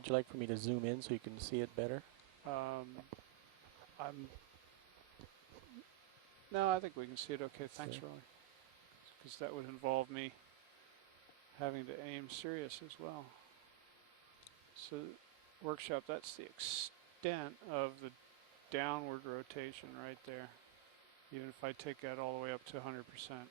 would you like for me to zoom in so you can see it better? No, I think we can see it okay. Thanks, Yeah. Roy. Because that would involve me having to aim serious as well. So, workshop, that's the extent of the downward rotation right there. Even if I take that all the way up to 100%.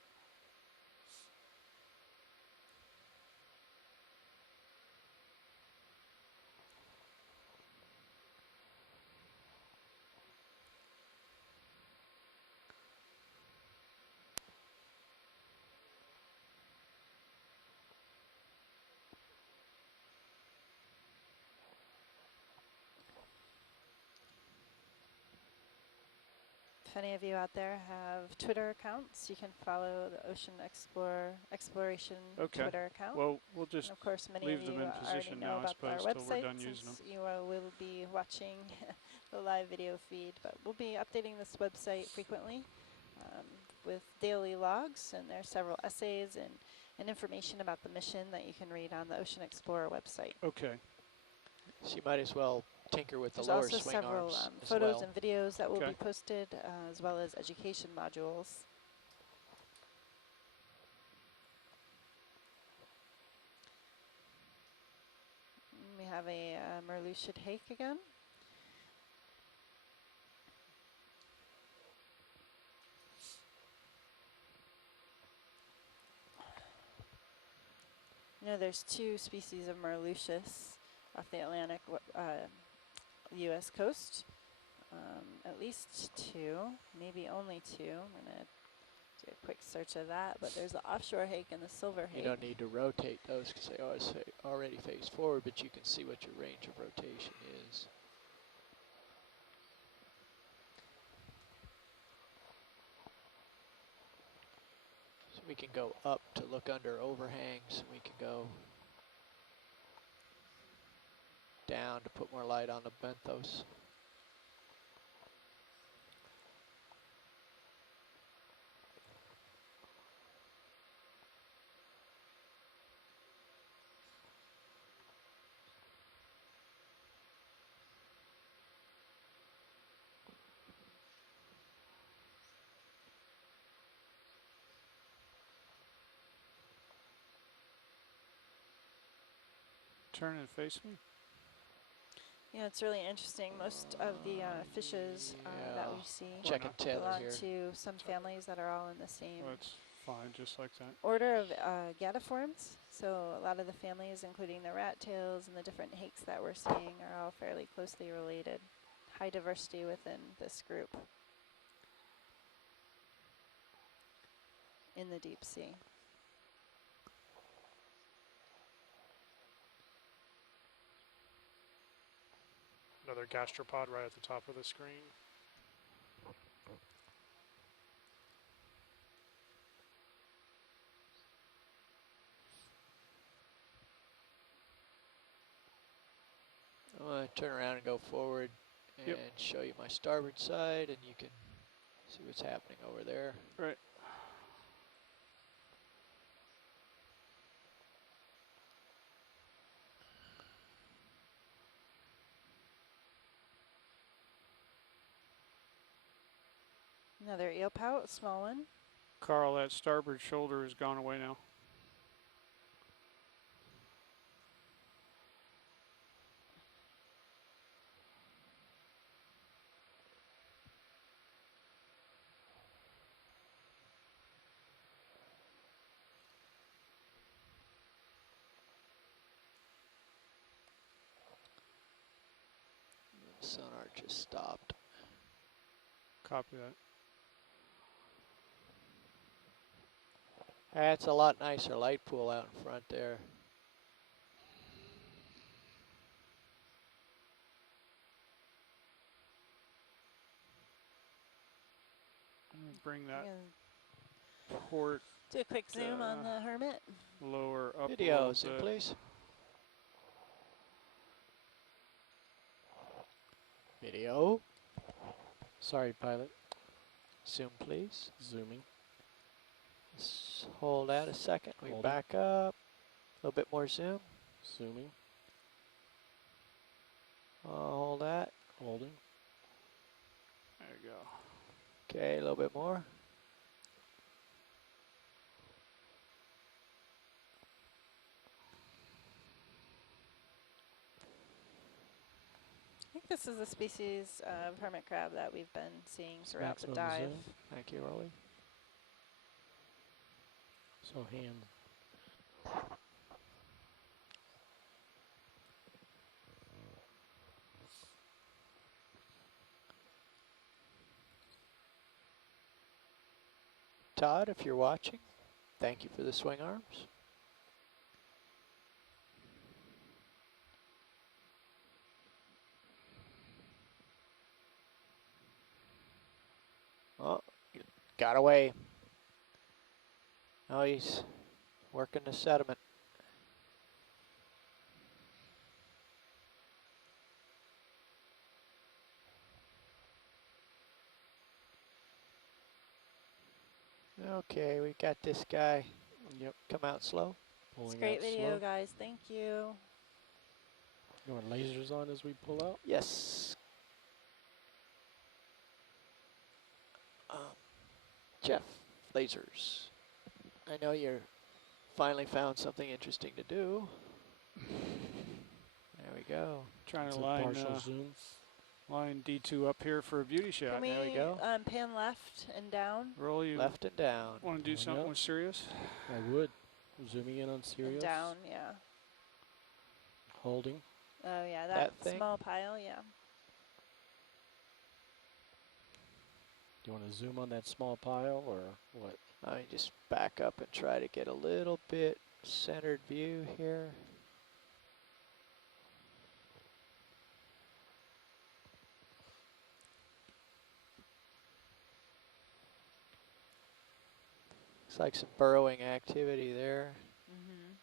If any of you out there have Twitter accounts, you can follow the Ocean Exploration Twitter account. Well, we'll just and of course, many leave of them you in already position know now, I about our suppose, till we're website done using them. since you will be watching the live video feed. But we'll be updating this website frequently with daily logs, and there are several essays and information about the mission that you can read on the Ocean Explorer website. Okay. So you might as well tinker with the There's lower also swing several arms as photos well. and videos that will Okay. be posted, as well as education modules. We have a Merlucid hake again. You know, there's 2 species of Merluccius off the Atlantic U.S. coast. At least 2, maybe only 2. I'm going to do a quick search of that, but there's the offshore hake and the silver hake. You don't need to rotate those because they always already face forward, but you can see what your range of rotation is. So we can go up to look under overhangs. We can go down to put more light on the benthos. Turn and face me. Yeah, it's really interesting. Most of the fishes that we see Checking Taylor belong here. to some families that are all in the same That's fine, just like that. order of gadiforms. So a lot of the families, including the rat tails and the different hakes that we're seeing, are all fairly closely related. High diversity within this group in the deep sea. Another gastropod right at the top of the screen. I'm going to turn around and go forward and show you my starboard side, and you can see what's happening over there. Right. Another eel pout, small one. Carl, that starboard shoulder has gone away now. The sonar just stopped. Copy that. That's a lot nicer light pool out in front there. Bring that port. Do a quick zoom on the Hermit. Lower up. Video zoom, please. Video. Sorry, pilot. Zoom, please. Zooming. Let's hold that a second. We Hold back up. A little bit more zoom. Zooming. Holding. There you go. Okay, a little bit more. I think this is the species of hermit crab that we've been seeing It's throughout the maximum dive. zoom. Thank you, Rolly. So hand. Todd, if you're watching, thank you for the swing arms. Oh, got away. Oh, he's working the sediment. Okay, we got this guy. Yep. Come out slow. It's Pulling great out video, slow. guys. Thank you. You want lasers on as we pull out? Yes. Jeff, lasers. I know you're finally found something interesting to do. There we go. Trying It's to a line, partial zoom. line D2 up here for a beauty shot. Can we There we go. pan left and down? Roll, you Left and down. want to do Pulling something up. with Sirius? I would. Zooming in on And Sirius. down, yeah. Holding. Oh, yeah, That that thing? small pile, yeah. Do you want to zoom on that small pile or what? I just back up and try to get a little bit centered view here. Looks like some burrowing activity there. Mm-hmm.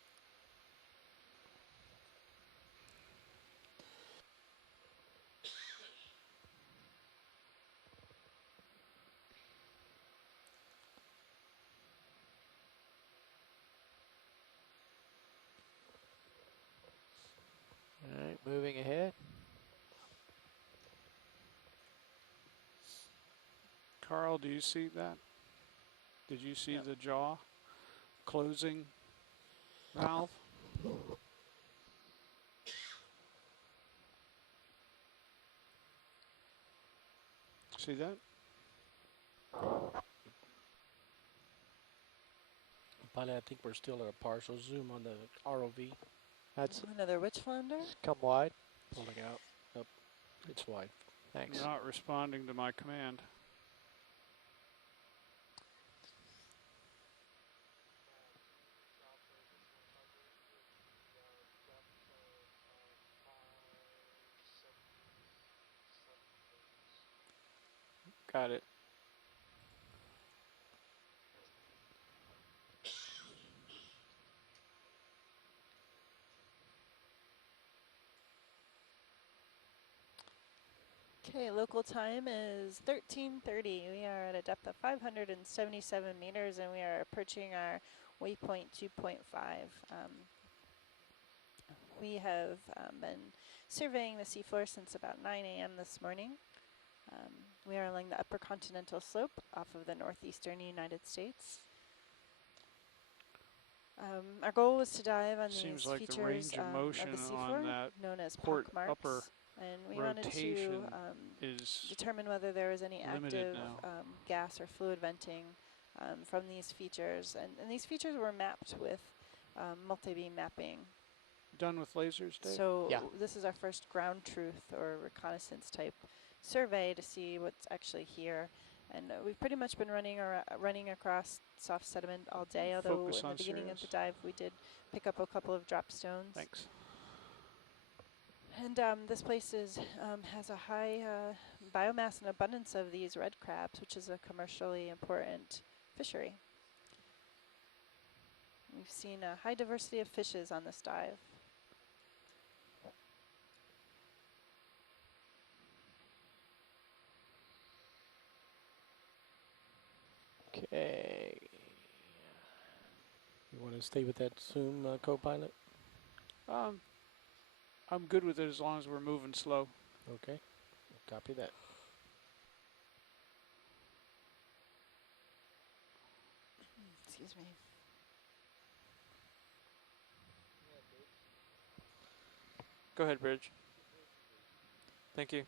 All right, moving ahead. Carl, do you see that? Did you see Yep. the jaw closing valve? See that? Pilot, I think we're still at a partial zoom on the ROV. That's Another witch flounder? come wide. Pulling out. Up. It's wide. Thanks. Not responding to my command. Got it. Okay, local time is 13:30. We are at a depth of 577 meters, and we are approaching our waypoint 2.5. We have been surveying the seafloor since about 9 a.m. this morning. We are along the upper continental slope off of the northeastern United States. Our goal was to dive on Seems these like the features range of motion the on seafloor, that known as port pock upper marks, and we wanted to rotation is determine whether there was any limited active now. gas or fluid venting from these features. And these features were mapped with multi-beam mapping. Done with lasers, Dave? So Yeah. this is our first ground truth or reconnaissance type survey to see what's actually here. And we've pretty much been running across soft sediment all day, although Focus in the on beginning of Sirius. the dive we did pick up a couple of drop stones. Thanks. And this place has a high biomass and abundance of these red crabs, which is a commercially important fishery. We've seen a high diversity of fishes on this dive. Okay. You want to stay with that zoom, co-pilot? I'm good with it as long as we're moving slow. Okay. Copy that. Excuse me. Go ahead, Bridge. Thank you.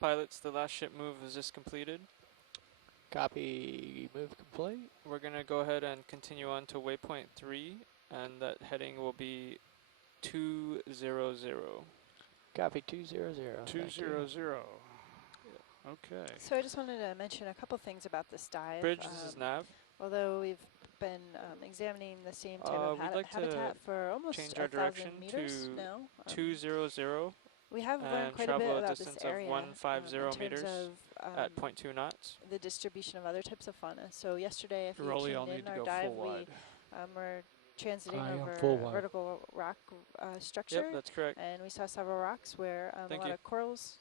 Pilots, the last ship move is just completed. Copy, move complete. We're going to go ahead and continue on to waypoint 3, and that heading will be 200. Copy 200. 200. Okay. So I just wanted to mention a couple things about this dive. Bridge, this is Nav. Although we've been examining the same type of We'd like to habitat for almost change our 1,000 direction meters to now. 200 We have learned and quite a bit travel a about this distance area of 150 in terms meters of at 0.2 knots. the distribution of other types of fauna. So yesterday, if you Rolly, I'll tuned need in to our go dive, full we wide. were transiting I am over full a wide. vertical rock structure. Yep, that's correct. And we saw several rocks where a Thank lot you. of corals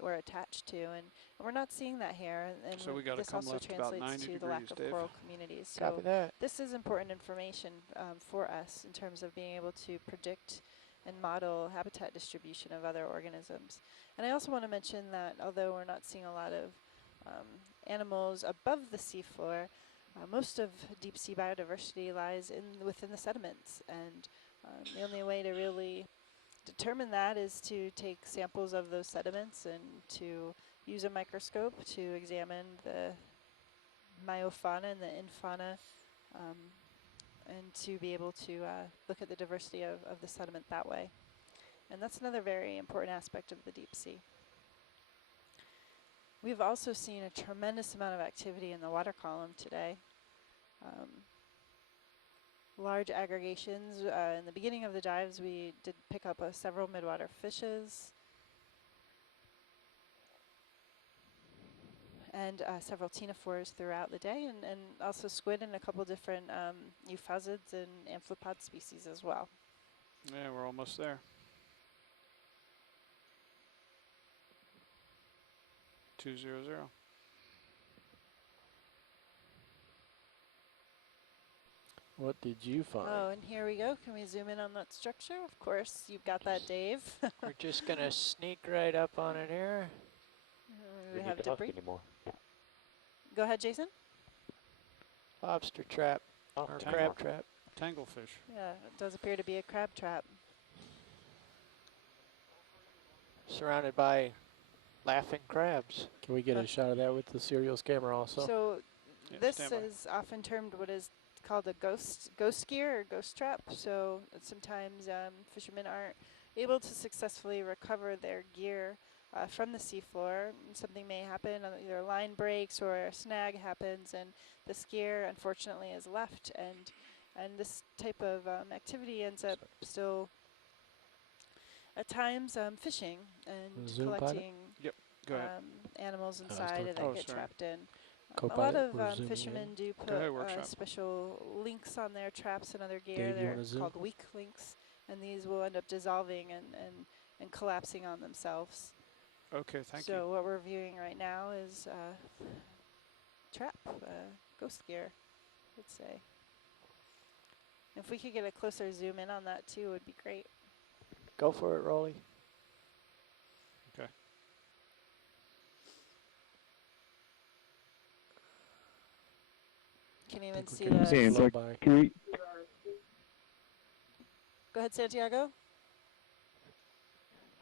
were attached to, and we're not seeing that here. And So we gotta this come also left about translates 90 to the lack degrees, of Dave. coral communities. Copy So that. this is important information for us in terms of being able to predict and model habitat distribution of other organisms. And I also want to mention that although we're not seeing a lot of animals above the seafloor, most of deep sea biodiversity lies within the sediments, and the only way to really determine that is to take samples of those sediments and to use a microscope to examine the myofauna and the infauna, and to be able to look at the diversity of the sediment that way. And that's another very important aspect of the deep sea. We've also seen a tremendous amount of activity in the water column today. Large aggregations. In the beginning of the dives, we did pick up several midwater fishes and several ctenophores throughout the day, and also squid and a couple different euphausiids and amphipod species as well. Yeah, we're almost there. 200. What did you find? Oh, and here we go. Can we zoom in on that structure? Of course, you've got that, Dave. We're just going to sneak right up on it here. We have need to husk debris. anymore. Go ahead, Jason. Lobster trap, Oh, or tangle. crab trap. Tanglefish. Yeah, it does appear to be a crab trap. Surrounded by laughing crabs. Can we get a shot of that with the Serials camera also? So Yeah, this stand by. is often termed what is called a ghost gear or ghost trap. So sometimes fishermen aren't able to successfully recover their gear from the seafloor. Something may happen, either a line breaks or a snag happens, and this gear unfortunately is left. And this type of activity ends up still at times fishing and Zoom pilot? collecting Go ahead. animals was inside talking- that Oh, get sorry. trapped in. A Co-pilot, lot of we're zooming fishermen in. do Go put ahead, workshop. special links on their traps and other gear. Dave, you They're wanna zoom? called weak links, and these will end up dissolving and collapsing on themselves. Okay, thank so you. what we're viewing right now is trap, ghost gear, let's say. If we could get a closer zoom in on that too, it would be great. Go for it, Rolly. Okay. Can you even Think we see can the... slow by. Go ahead, Santiago.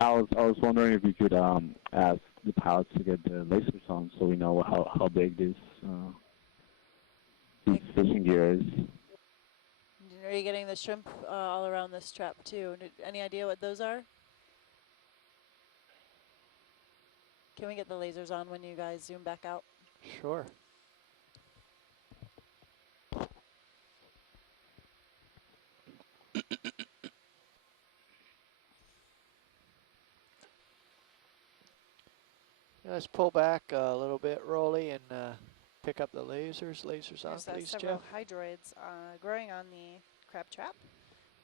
I was wondering if you could ask the pilots to get the lasers on so we know how big this fishing gear is. Are you getting the shrimp all around this trap too? Any idea what those are? Can we get the lasers on when you guys zoom back out? Sure. Let's pull back a little bit, Rolly, and pick up the lasers. Lasers on, There's please, several Jeff. hydroids growing on the crab trap.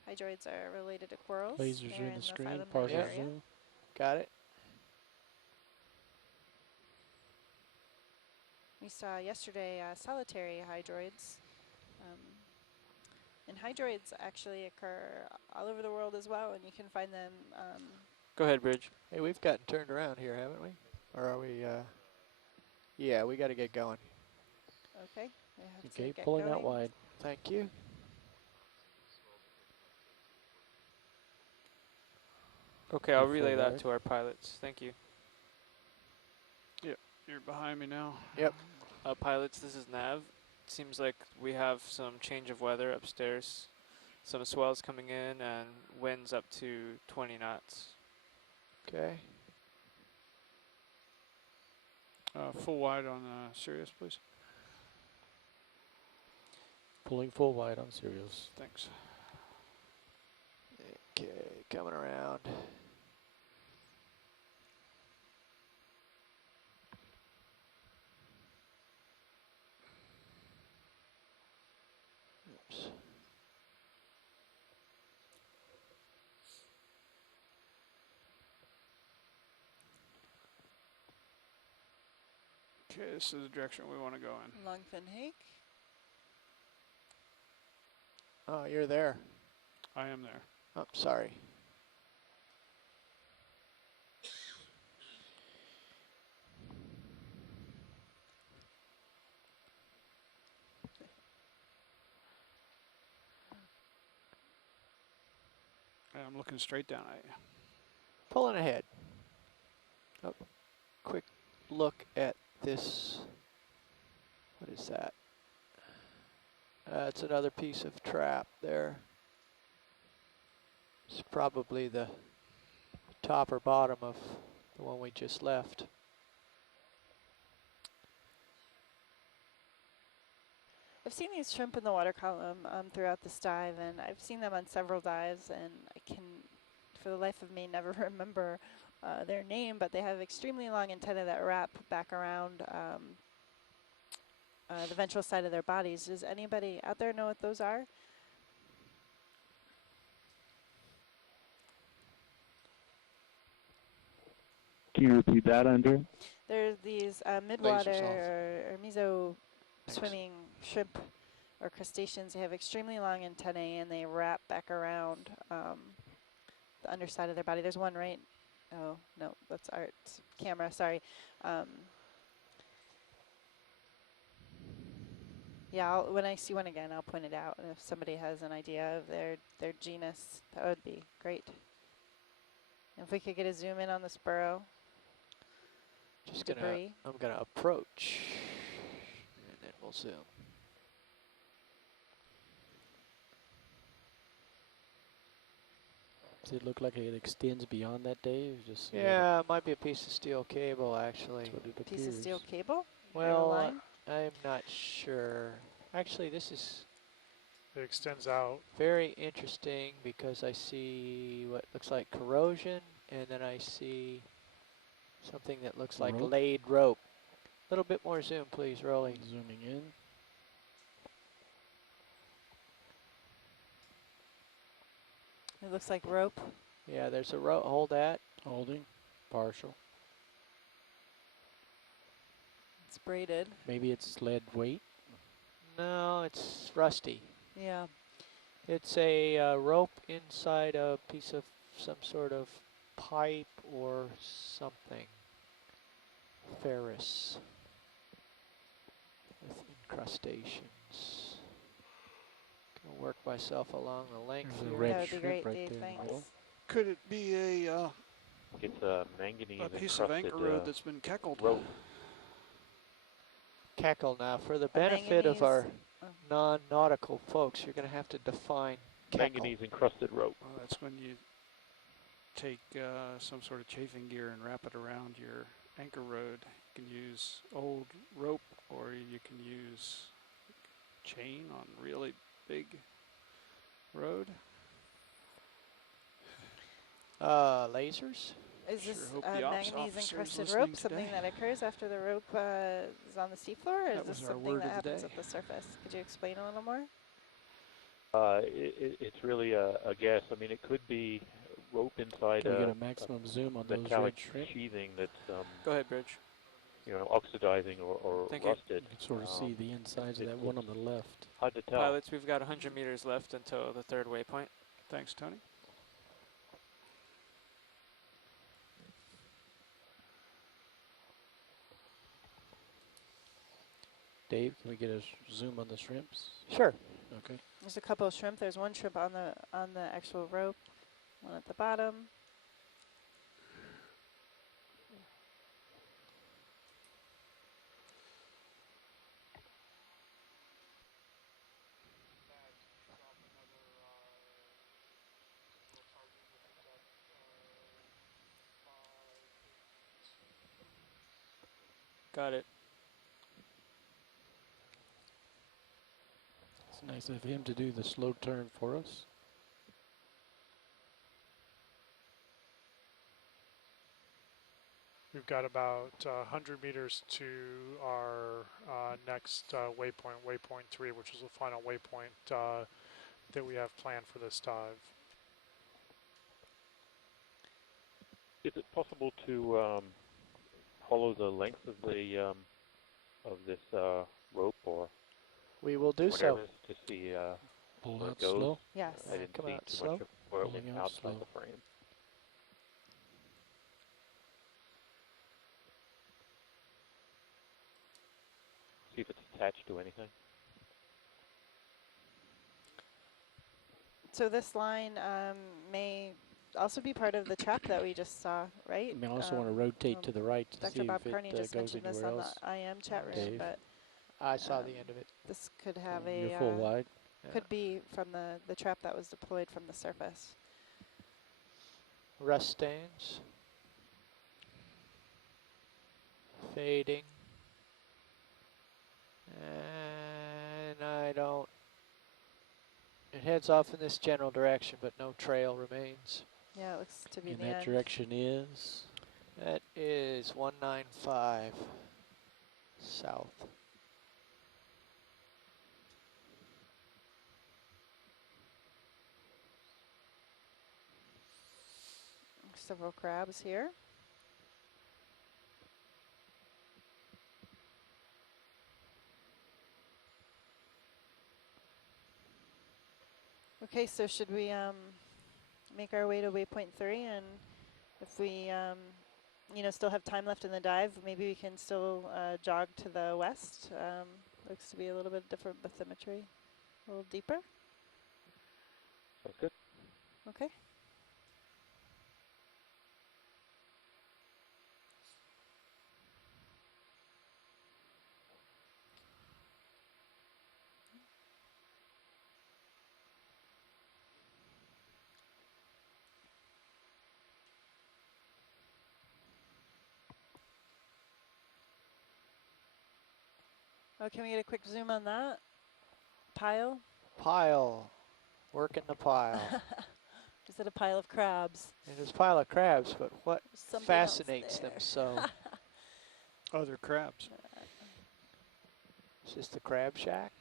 Hydroids are related to corals. Lasers They're are in in the the screen, phylum partial Nigeria. zoom. Got it. We saw yesterday solitary hydroids. And hydroids actually occur all over the world as well, and you can find them. Go ahead, Bridge. Hey, we've gotten turned around here, haven't we? Or are we, yeah, we got to get going. Okay, I have Okay, to get pulling out going. wide. Thank you. Okay, I'll Go full relay that wide. to our pilots. Thank you. You're behind me now. Yep. Pilots, this is Nav. Seems like we have some change of weather upstairs. Some swells coming in and winds up to 20 knots. Okay. Full wide on Sirius, please. Pulling full wide on Sirius. Thanks. Okay, coming around. Oops. Okay, this is the direction we want to go in. Longfin Hake. Oh, you're there. I am there. Oh, sorry. I'm looking straight down at you. Pulling ahead. Oh, quick look at this. What is that? It's another piece of trap there. It's probably the top or bottom of the one we just left. I've seen these shrimp in the water column throughout this dive, and I've seen them on several dives, and I can, for the life of me, never remember their name, but they have extremely long antennae that wrap back around the ventral side of their bodies. Does anybody out there know what those are? Can you repeat that, Andrea? They're these midwater or meso swimming shrimp or crustaceans. They have extremely long antennae, and they wrap back around the underside of their body. There's one right. Oh no, that's Art's camera. Sorry. Yeah, when I see one again, I'll point it out. And if somebody has an idea of their genus, that would be great. If we could get a zoom in on this burrow. Just Debris. I'm gonna approach, and then we'll zoom. Does it look like it extends beyond that, Dave? Just Yeah, it might be a piece of steel cable, actually. that's what it Piece of appears. steel cable? Or Well, line? I'm not sure. Actually, this is It extends out. very interesting because I see what looks like corrosion, and then I see something that looks like Rope? laid rope. A little bit more zoom, please, Rolly. Zooming in. It looks like rope. Yeah, there's a rope. Hold that. Holding. Partial. It's braided. Maybe it's lead weight. No, it's rusty. Yeah. It's a rope inside a piece of some sort of pipe or something. Ferrous. With incrustations. Gonna work myself along the length There's a here. red That would be shrimp great, right Dave, there in the thanks. middle. Could it be a It's a manganese piece of encrusted anchor road that's been keckled? rope. Keckle now. For the A benefit of our manganese- oh. non-nautical folks, you're gonna have to define keckle. Manganese encrusted rope. Well, that's when you take some sort of chafing gear and wrap it around your anchor road. You can use old rope, or you can use chain on really big road. Lasers? Is Sure this hope the ops manganese officer's encrusted listening rope something today. that occurs after the rope is on the seafloor, or is That this was our something word that of the happens day. at the surface? Could you explain a little more? It's really a guess. I mean, it could be rope inside Can we get a a maximum zoom on those metallic red shrimp? sheathing that's Go ahead, Bridge. oxidizing or Thank you. rusted. You can sort of see the insides of that one on the left. Hard to tell. Pilots, we've got 100 meters left until the third waypoint. Thanks, Tony. Dave, can we get a zoom on the shrimps? Sure. Okay. There's a couple of shrimp. There's one shrimp on the actual rope, one at the bottom. Got it. It's nice of him to do the slow turn for us. We've got about 100 meters to our next waypoint, waypoint 3, which is the final waypoint that we have planned for this dive. Is it possible to follow the length of the of this rope or We will do so. whatever to see Pull where out it goes? slow. Yes. I didn't Come see out too slow. much of where it Pulling went out outside slow. the frame. See if it's attached to anything. So this line may also be part of the trap that we just saw, right? You may also want to rotate to the right to see Dr. Bob if Carney it just goes mentioned this anywhere on else. the IM chat room, Dave. but I saw the end of it. this could have You're a full wide. could be from the trap that was deployed from the surface. Rust stains. Fading. And I don't. It heads off in this general direction, but no trail remains. Yeah, it looks to be And the that end. direction is? That is 195 south. Several crabs here. Okay, so should we make our way to waypoint 3, and if we still have time left in the dive, maybe we can still jog to the west. Looks to be a little bit different bathymetry, a little deeper. Sounds good. Okay. Oh, can we get a quick zoom on that pile? Pile. Working the pile. Is it a pile of crabs? It is a pile of crabs, but what Something fascinates else them there. so? Other crabs. Is this the crab shack?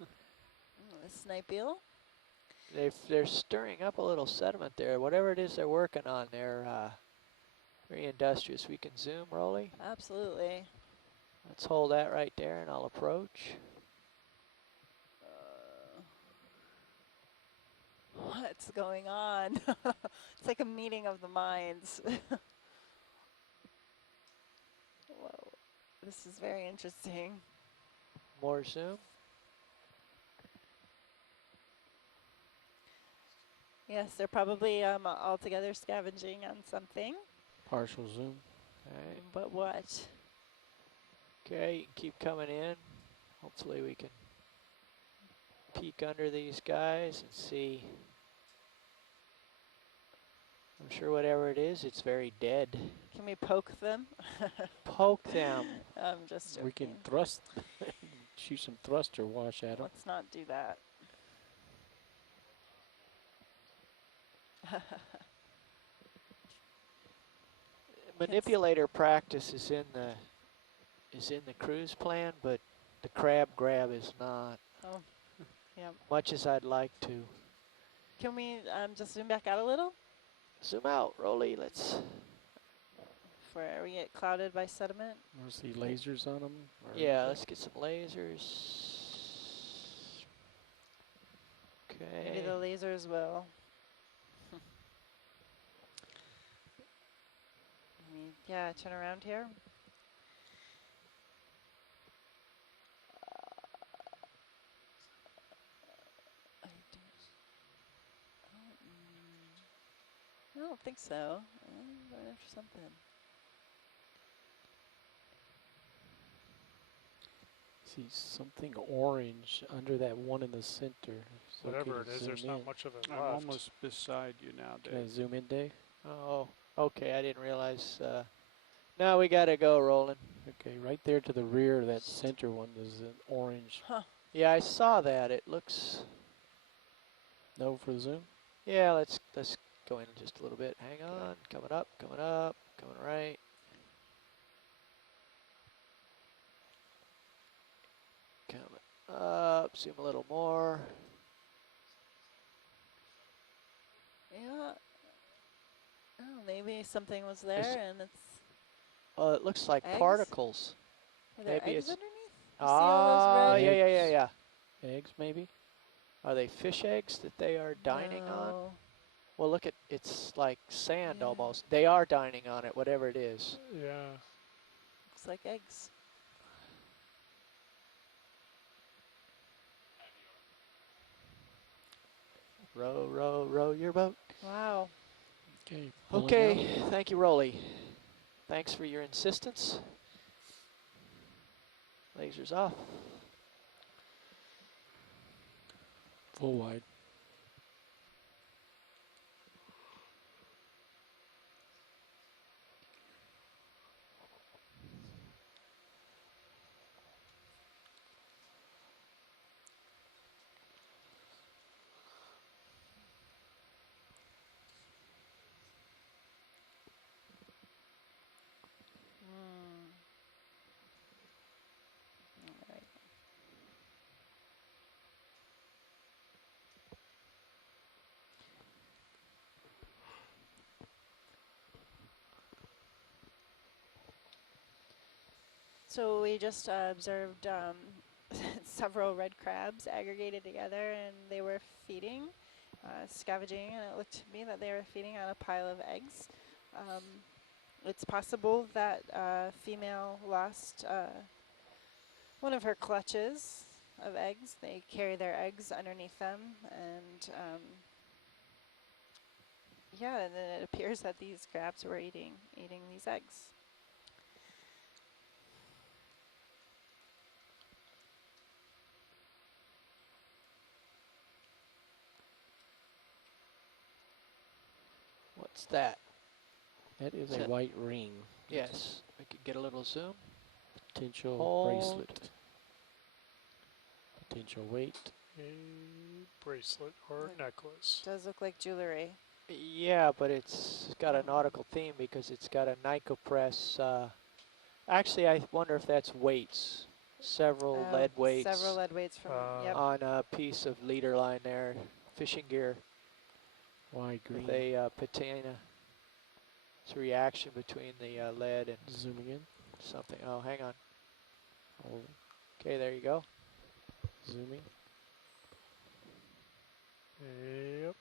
A snipe eel. They're stirring up a little sediment there. Whatever it is they're working on, they're very industrious. We can zoom, Rolly. Absolutely. Let's hold that right there, and I'll approach. What's going on? It's like a meeting of the minds. Whoa, this is very interesting. More zoom. Yes, they're probably all together scavenging on something. Partial zoom. Right. But what? Okay, you can keep coming in. Hopefully we can peek under these guys and see. I'm sure whatever it is, it's very dead. Can we poke them? Poke them. I'm just joking. We can thrust, shoot some thruster wash at them. Let's not do that. Manipulator practice is in the cruise plan, but the crab grab is not. Oh, yeah. Much as I'd like to. Can we just zoom back out a little? Zoom out, Rolly. Let's before we get clouded by sediment? Want to see lasers on them? Yeah, let's get some lasers. Maybe Okay. the lasers will. Yeah, turn around here. I don't think so. I'm going after something. See something orange under that one in the center. It's Whatever okay it to is, there's zoom not in. much of it I'm left. almost beside you now, Can I Dave. zoom in, Dave? Oh, okay. I didn't realize. Now we gotta go, Roland. Okay, right there to the rear of that center one is an orange. Huh. Yeah, I saw that. It looks. No for the zoom? Yeah, let's go in just a little bit. Hang on. Coming up. Coming up. Coming right. Coming up. Zoom a little more. Yeah. Oh, maybe something was there and it's. Oh, it looks like Eggs? particles. Are there Maybe eggs it's. underneath? You see all those Ah, red? yeah. Eggs, maybe? Are they fish eggs that they are dining on? No. Well, look at it's like sand Yeah. almost. They are dining on it, whatever it is. Yeah. Looks like eggs. Row, row, row your boat. Wow. Okay. pulling Okay, out. thank you, Rolly. Thanks for your insistence. Lasers off. Full wide. All right. So we just observed several red crabs aggregated together, and they were feeding, scavenging, and it looked to me that they were feeding on a pile of eggs. It's possible that female lost one of her clutches of eggs. They carry their eggs underneath them, and yeah, and then it appears that these crabs were eating these eggs. What's that? That is Is a it- white ring. Yes, we could get a little zoom. Potential Hold. bracelet. Potential weight. A bracelet or necklace. Does look like jewelry. Yeah, but it's got a nautical theme because it's got a Nicopress. Actually, I wonder if that's weights. Several lead weights. Several lead weights from. Yep. On a piece of leader line there, fishing gear Wide green. with a patina. It's a reaction between the lead and Zooming in. something. Oh, hang on. Oh, Okay, there you go. zooming. Yep.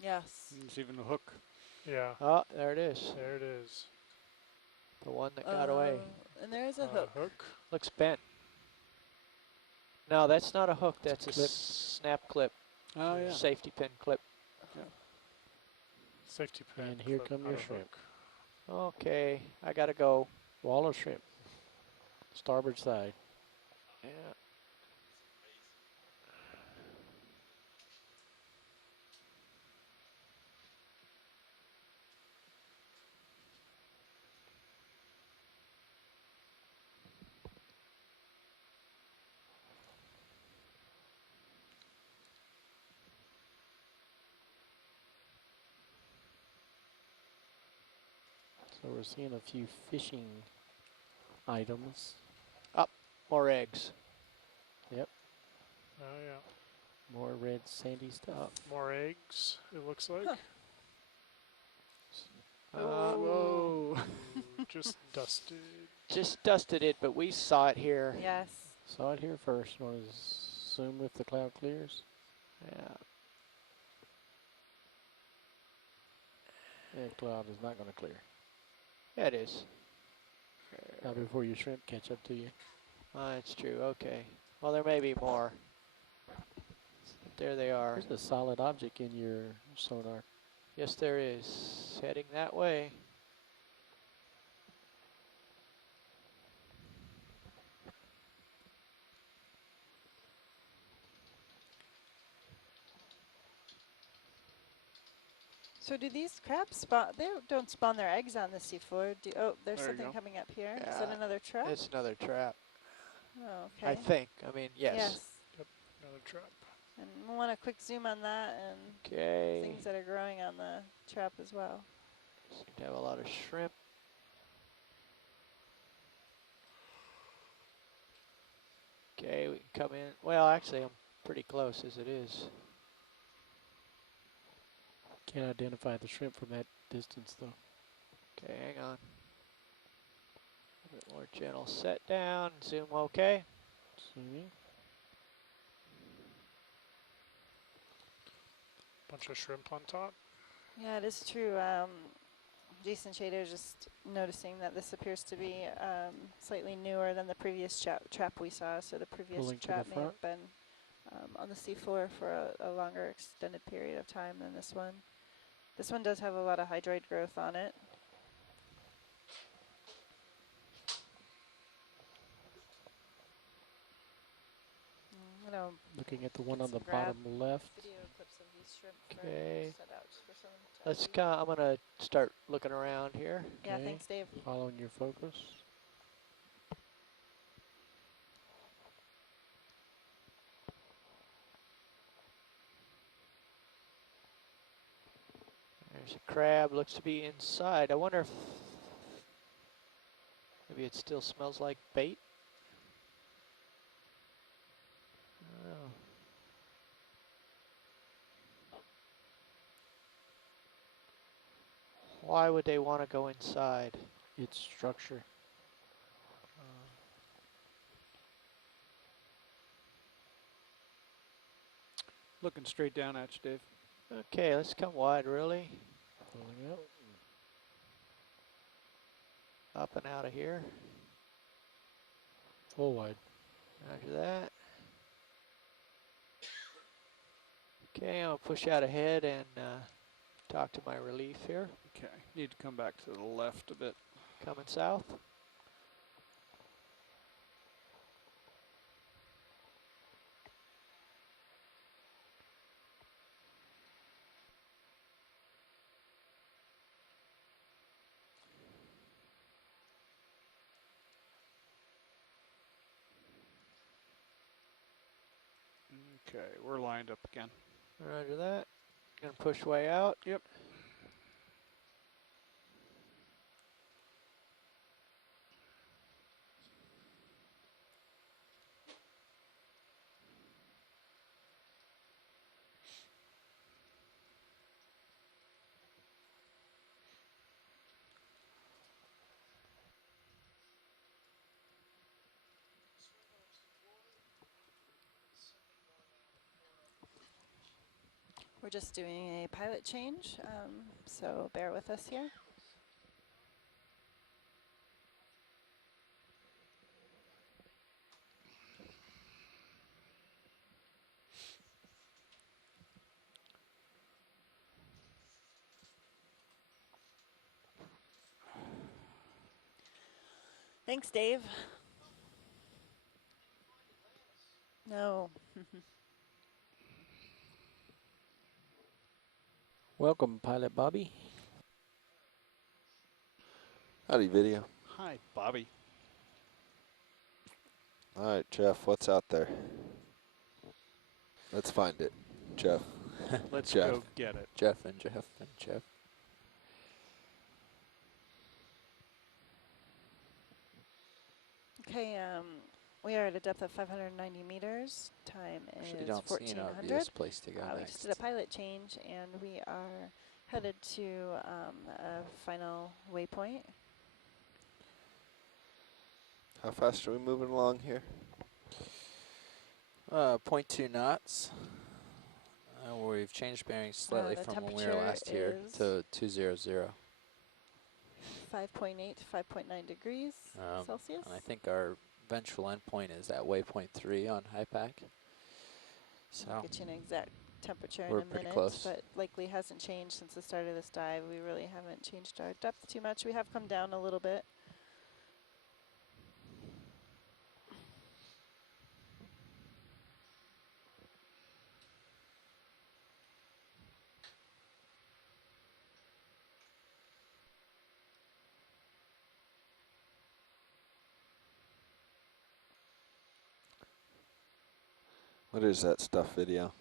Yes. There's even a hook. Yeah. Oh, there it is. There it is. The one that got away. And there is a hook. Hook. Looks bent. No, that's not a hook. It's That's a a clip. snap clip. Oh, yeah. Safety pin clip. Safety pin. And here clip, come not your a shrimp. hook. Okay, I gotta go. Wall of shrimp. Starboard side. Yeah. So we're seeing a few fishing items. More eggs. Yep. Oh yeah. More red sandy stuff. More eggs. It looks like. Huh. Whoa. Just dusted. Just dusted it, but we saw it here. Yes. Saw it here first. Want to zoom if the cloud clears? Yeah. Yeah, cloud is not going to clear. Yeah, it is. Not before your shrimp catch up to you. That's true. Okay. Well, there may be more. There they are. There's a solid object in your sonar. Yes, there is. Heading that way. So do these crabs spawn? They don't spawn their eggs on the seafloor. Oh, there's There you something go. coming up here. Is Yeah. that another trap? It's another trap. Oh, okay. I think. I mean, yes. Another trap. And we want a quick zoom on that and Okay. things that are growing on the trap as well. Seem to have a lot of shrimp. Okay, we can come in. Well, actually, I'm pretty close as it is. Can't identify the shrimp from that distance, though. Okay, hang on. A bit more gentle set down. Zoom okay. Zooming. Bunch of shrimp on top. Yeah, it is true. Jason Shader just noticing that this appears to be slightly newer than the previous trap we saw. So the previous Pulling to trap the may have been on the seafloor for a longer extended period of time than this one. This one does have a lot of hydroid growth on it. You know, Looking at the one get on the some grab bottom left. video clips of these shrimp Okay. set out for some Let's come. I'm gonna start looking around here. Yeah, Okay. thanks, Dave. Following your focus. There's a crab. Looks to be inside. I wonder if maybe it still smells like bait. I don't know. Why would they want to go inside? Its structure. Looking straight down at you, Dave. Okay, let's come wide, really. Pulling out. Up and out of here. Full wide. Roger that. Okay, I'll push out ahead and talk to my relief here. Okay. Need to come back to the left a bit. Coming south. Okay, we're lined up again. Roger that. Gonna push way out. Yep. We're just doing a pilot change, so bear with us here. Thanks, Dave. No. Welcome, Pilot Bobby. Howdy, video. Hi, Bobby. All right, Jeff, what's out there? Let's find it, Jeff. Let's Jeff. go get it. Jeff and Jeff and Jeff. Okay, we are at a depth of 590 meters. Time Actually, is don't see an 1400. obvious place to go We next. just did a pilot change, and we are Headed to a final waypoint. How fast are we moving along here? 0.2 knots. We've changed bearings slightly The from when we were temperature last here is to 200. 5.8 to 5.9 degrees Celsius. And I think our eventual endpoint is at waypoint 3 on HiPAC. So I'll get you an exact temperature in we're a pretty minute, close. but likely hasn't changed since the start of this dive. We really haven't changed our depth too much. We have come down a little bit. What is that stuff video?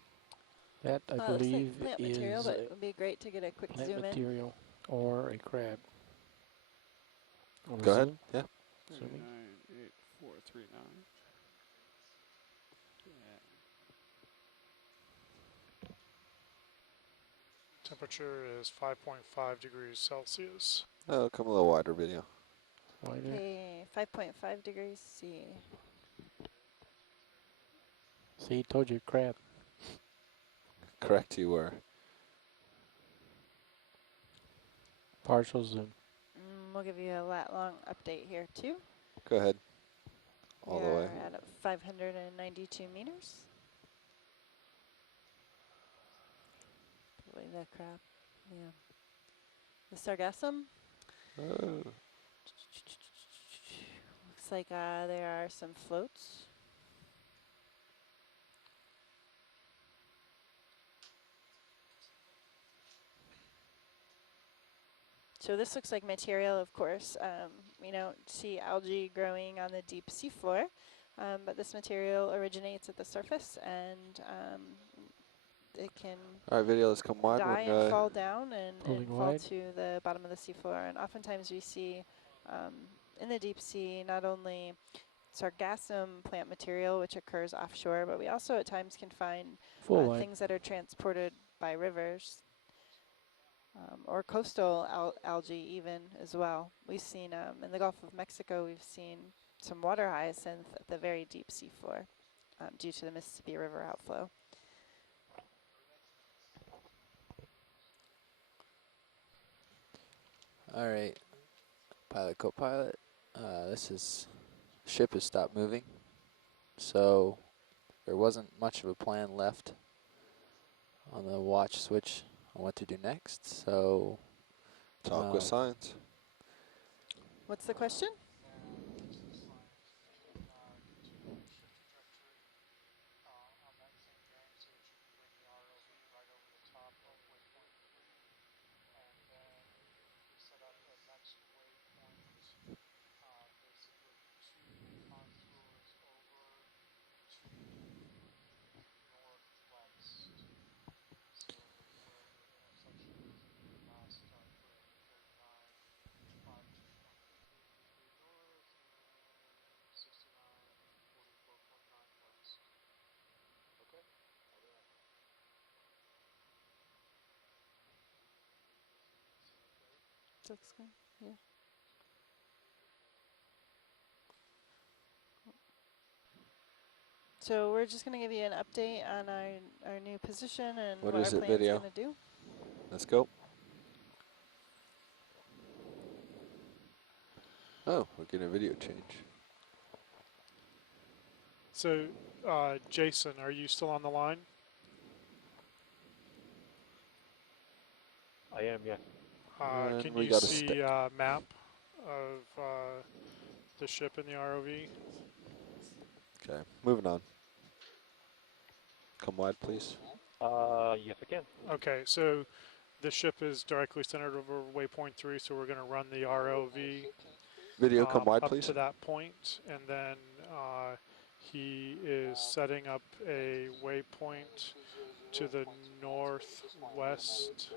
That, I Looks believe, like plant is material, but it would be great to get a quick plant zoom in. material or a crab. Go ahead. Yeah. 398439. Temperature is 5.5 degrees Celsius. Oh, come a little wider video. Wider. Okay, 5.5 degrees C. See, told you, crab. Correct, you were. Partial zoom. We'll give you a lat long update here too. Go ahead. All the way. We're at 592 meters. Probably the crab. Yeah. The sargassum. Oh. Looks like there are some floats. So this looks like material, of course. We don't see algae growing on the deep seafloor, but this material originates at the surface, and it can All right, video. Let's come wide. die When, and fall down and Pulling fall wide. to the bottom of the seafloor. And oftentimes we see in the deep sea not only sargassum plant material, which occurs offshore, but we also at times can find Full wide. things that are transported by rivers. Or coastal algae even as well. We've seen in the Gulf of Mexico, we've seen some water hyacinth at the very deep seafloor due to the Mississippi River outflow. All right, pilot, co-pilot. Ship has stopped moving, so there wasn't much of a plan left on the watch switch on what to do next. So talk with science. What's the question? Looks good. Yeah. So we're just going to give you an update on our new position and What what is our it, plan's video? going to do. Let's go. Oh, we're getting a video change. So, Jason, are you still on the line? I am, yes. And Can we you got a see a map of the ship in the ROV? Okay, moving on. Come wide, please. Yes, I can. Okay, so the ship is directly centered over waypoint 3, so we're going to run the ROV Video, come wide, up please. to that point, and then he is setting up a waypoint to the northwest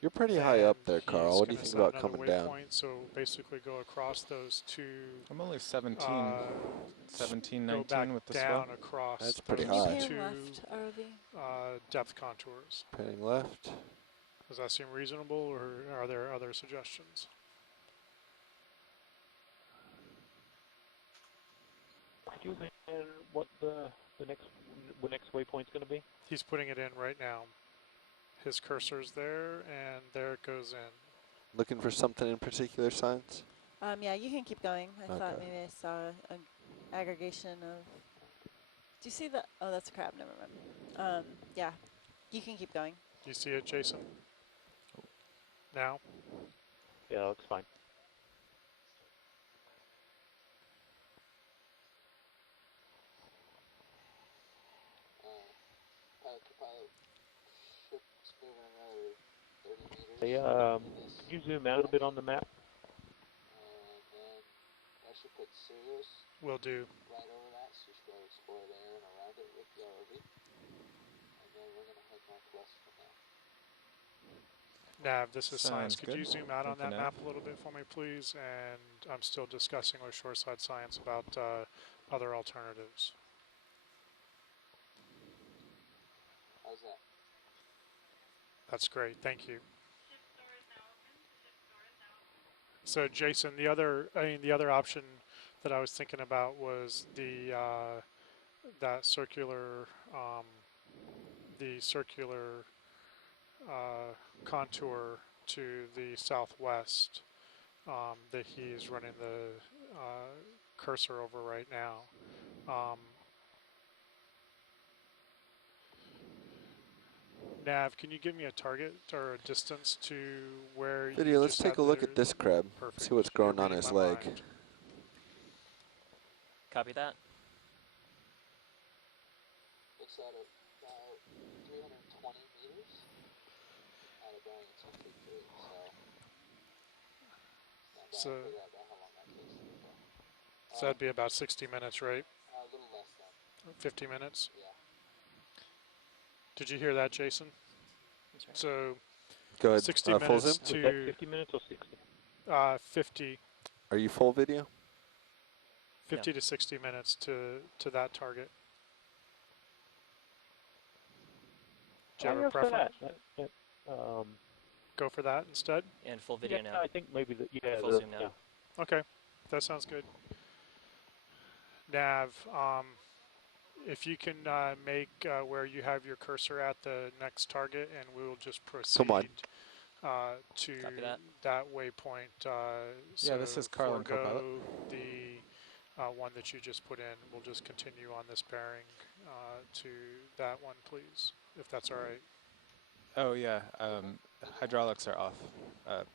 You're pretty high up there, And Carl. he's What do going you to think set about another coming down? waypoint, so basically go across those two. I'm only 17, Uh, 17, go 19 back with the down swell. across That's pretty Can you those high. pan two left, ROV? depth contours. Panning left. Does that seem reasonable, or are there other suggestions? Could you mention what the next waypoint's going to be? He's putting it in right now. His cursor's there, and there it goes in. Looking for something in particular, Science? Yeah, you can keep going. I thought Okay. maybe I saw an aggregation of. Do you see the? Oh, that's a crab. Never mind. Yeah, you can keep going. Do you see it, Jason? Now? Yeah, looks fine. Hey, could you zoom out a little bit on the map? Will do. Nav, this is Science. Sounds Could good. you zoom out on Thank you, that Nav. map a little bit for me, please? And I'm still discussing with Shoreside Science about other alternatives. How's that? That's great. Thank you. So, Jason, the other option that I was thinking about was that circular, contour to the southwest that he's running the cursor over right now. Nav, can you give me a target or a distance to where Video, you let's just take had a look the at this crab. perfect. See what's You're growing on reading his my leg. mind. Copy that. Looks at about 320 meters at a variance of 53, So, figure out about how long that takes to go. so that'd be about 60 minutes, right? A little less than. 50 minutes? Yeah. Did you hear that, Jason? That's right. So, Go ahead. 60 Full minutes zoom? Was that to 50 minutes or 60? 50 Are you full video? 50 to 60 minutes to that target. Do you have a preference? Go for that instead? And full video yeah, now. I think maybe Full zoom now. Yeah. Okay, that sounds good. Nav, if you can make where you have your cursor at the next target, and we will just proceed Come on. to Copy that. that waypoint. Yeah, this is Carl and forego Copilot. the one that you just put in. We'll just continue on this bearing to that one, please, if that's all right. Oh yeah, hydraulics are off.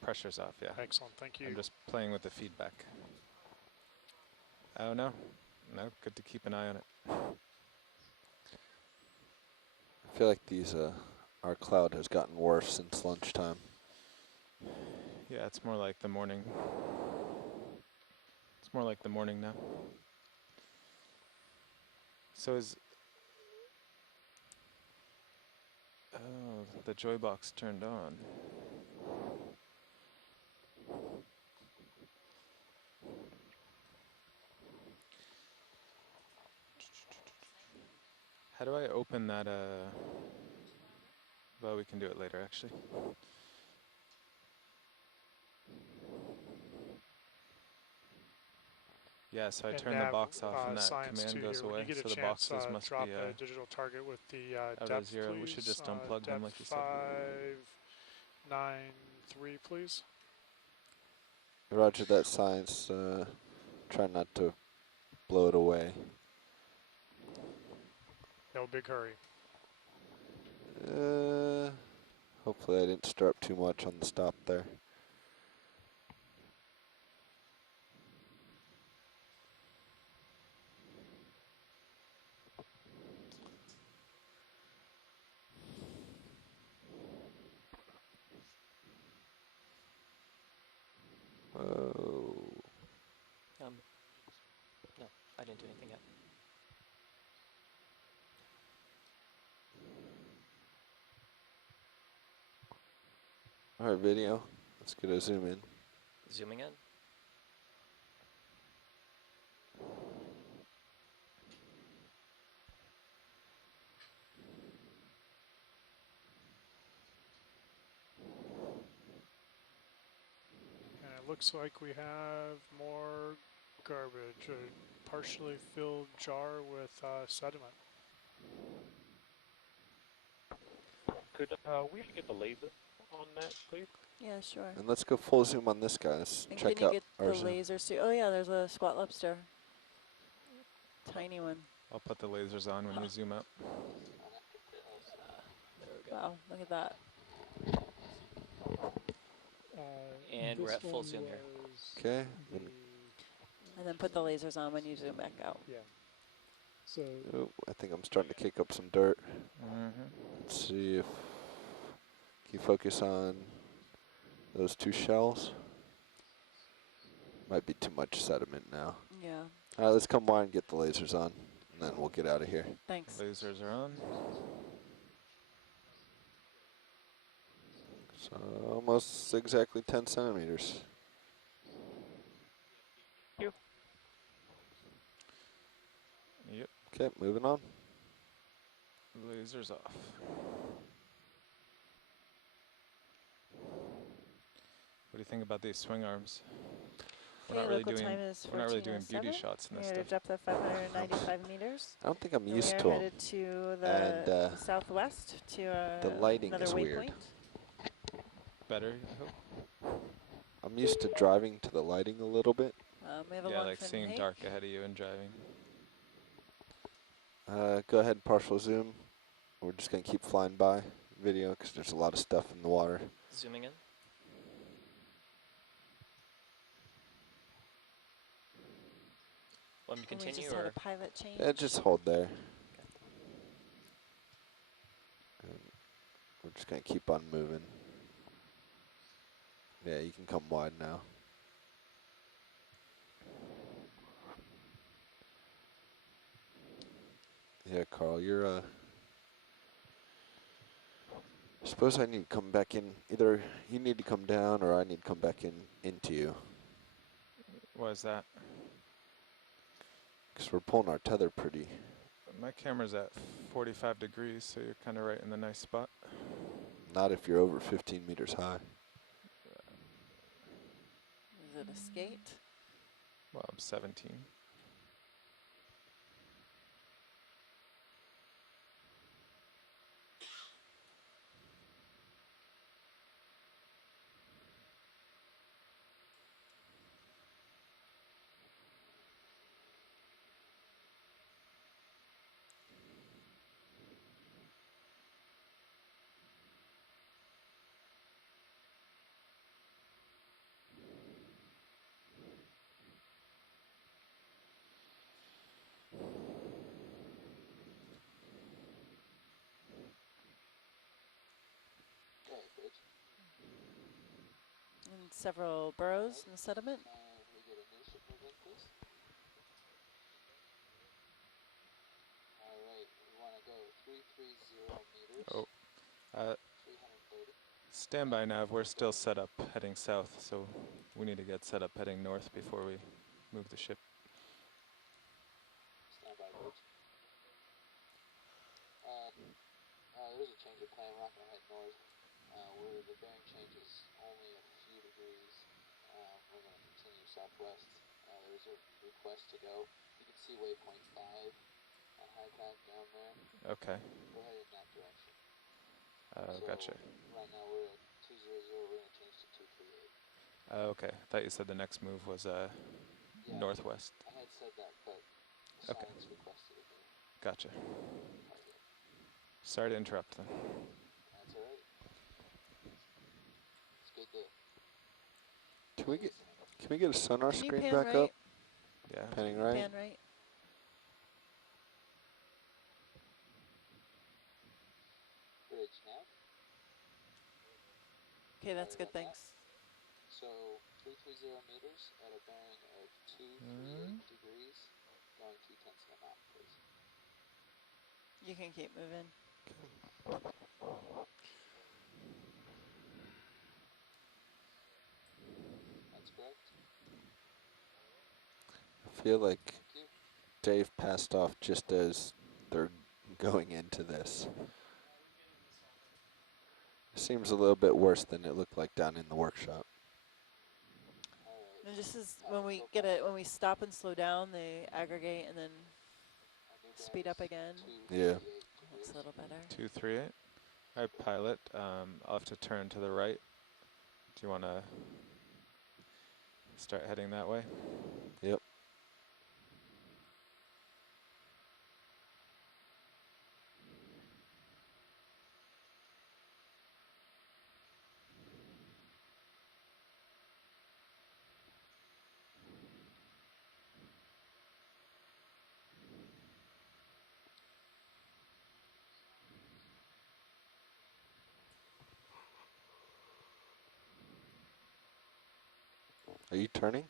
Pressure's off, yeah. Excellent, thank you. I'm just playing with the feedback. Oh no, no, good to keep an eye on it. I feel like our cloud has gotten worse since lunchtime. Yeah, it's more like the morning. It's more like the morning now. So oh, the joy box turned on. How do I open that, well, we can do it later, actually. Yeah, so I And turn the Nav, box off and that Science command 2 goes here. away, When you get a so the chance, boxes must drop be a digital target with the out depth, of zero. please. We should just unplug them like you said. 593, please. Roger that, Science. Try not to blow it away. No big hurry. Hopefully I didn't stir up too much on the stop there. Oh. No, I didn't do anything yet. All right, video. Let's get a zoom in. Zooming in. And it looks like we have more garbage, a partially filled jar with sediment. Could we get the laser on that, please? Yeah, sure. And let's go full zoom on this guy. Let's And check can you out get our the zoom. laser too? Oh yeah, there's a squat lobster. Tiny one. I'll put the lasers on when you zoom out. There we go. Wow, look at that. And we're at full zoom here. Okay. And then put the lasers on when you zoom back out. Yeah. So Oh, I think I'm starting to kick up some dirt. Mm-hmm. Let's see if can you focus on those two shells. Might be too much sediment now. Yeah. All right, let's come wide and get the lasers on, and then we'll get out of here. Thanks. Lasers are on. So almost exactly 10 centimeters. Yep. Okay, moving on. Lasers off. What do you think about these swing arms? We're Okay, not really local doing. time is We're not really doing 14:07. beauty shots in this We're at a stuff. depth of 595 meters. I don't think I'm And used we to are 'em. headed to And, the southwest to the lighting another is weird. waypoint. Better, I hope. I'm used to driving to the lighting a little bit. We have a Yeah, long like fin seeing hake. dark ahead of you and driving. Go ahead and partial zoom. We're just going to keep flying by video because there's a lot of stuff in the water. Zooming in. Want me to And we continue just had or? a pilot change. Yeah, just hold there. And we're just going to keep on moving. Yeah, you can come wide now. Yeah, Carl, you're suppose I need to come back in. Either you need to come down or I need to come back in into you. Why is that? Because we're pulling our tether pretty. My camera's at 45 degrees, so you're kind of right in the nice spot. Not if you're over 15 meters high. Is it a skate? Well, I'm 17. And several burrows in the sediment. Oh. Stand by, Nav. We're still set up heading south, so we need to get set up heading north before we move the ship. There's a change of plan. We're not going to head north. Where the bearing change is only a few degrees. We're going to continue southwest. There's a request to go. You can see waypoint 5 on high tack down there. Okay. Go ahead in that direction. Gotcha. Right now we're at 200. We're going to change to 238. Okay. I thought you said the next move was Yeah, northwest. I had said that, but Okay. science requested it. Gotcha. Sorry to interrupt then. That's all right. It's good to. Can we get a sonar Can you screen pan back right? up? Yeah. Panning right. Pan right. Bridge nav. Okay, that's good. Thanks. So 330 meters at a bearing of 238 degrees, going 0.2 of a knot, please. You can keep moving. feel like Dave passed off just as they're going into this. Seems a little bit worse than it looked like down in the workshop. And just as when we get it, when we stop and slow down, they aggregate and then speed up again. Yeah. Looks a little better. 238. All right, pilot. I'll have to turn to the right. Do you want to start heading that way? Yep. Are you turning?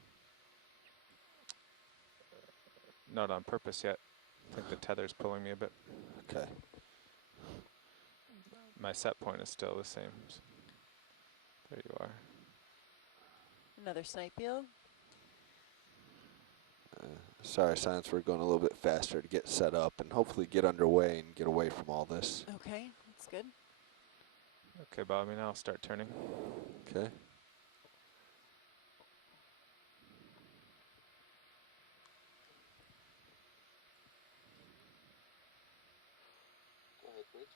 Not on purpose yet. I think the tether's pulling me a bit. Okay. My set point is still the same. So there you are. Another snipe field. Sorry, Science, we're going a little bit faster to get set up and hopefully get underway and get away from all this. Okay, that's good. Okay, Bobby, now I'll start turning. Okay. Go ahead, Bridge.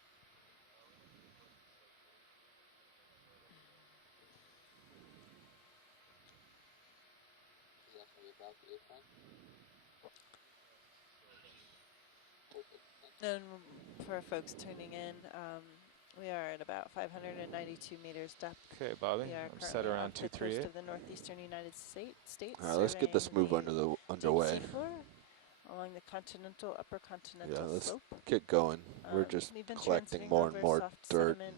Is that going to be about the A-prime? Perfect. And for folks tuning in, we are at about 592 meters depth. Okay, Bobby, We are I'm set currently around off the coast 238. of the northeastern United States. All right, let's get this surveying move the underway. deep sea floor along the upper continental Yeah, let's slope. get going. We're just We've been collecting transiting more and over more soft dirt. sediment,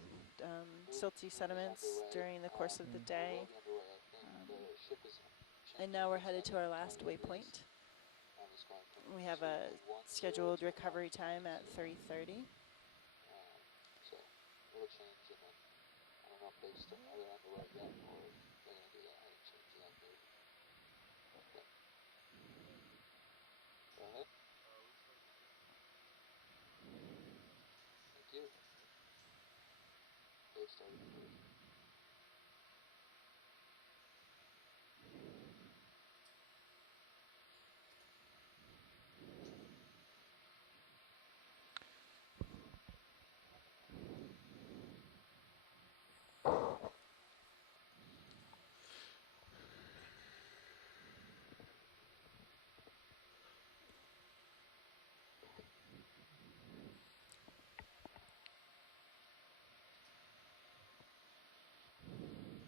silty sediments during the course of the day. And now we're headed to our last waypoint. We have a scheduled recovery time at 3:30. So it'll change, and then I don't know if they've still are they underway yet, or they're going to do that. I haven't changed that there. Okay. Go ahead. Thank you. They've started the first.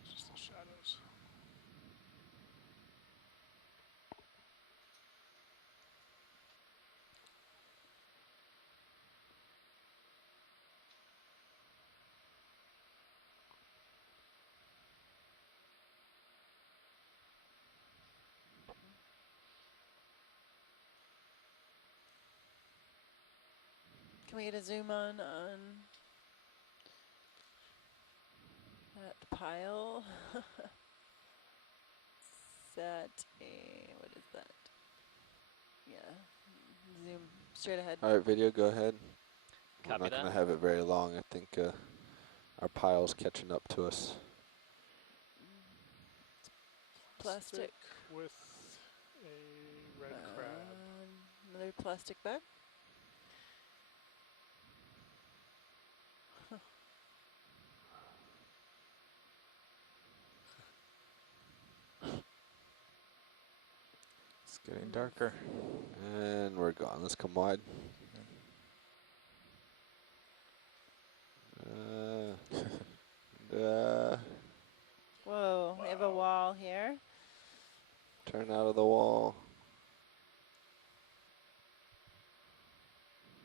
Just the shadows. Can we get a zoom on that pile? Is that a, what is that? Yeah, zoom straight ahead. All right, video, go ahead. We're Copy not going to that. have it very long. I think our pile's catching up to us. Plastic. Stick with a red crab. Another plastic bag. It's getting darker. And we're gone. Let's come wide. Whoa, we have a wall here. Turn out of the wall.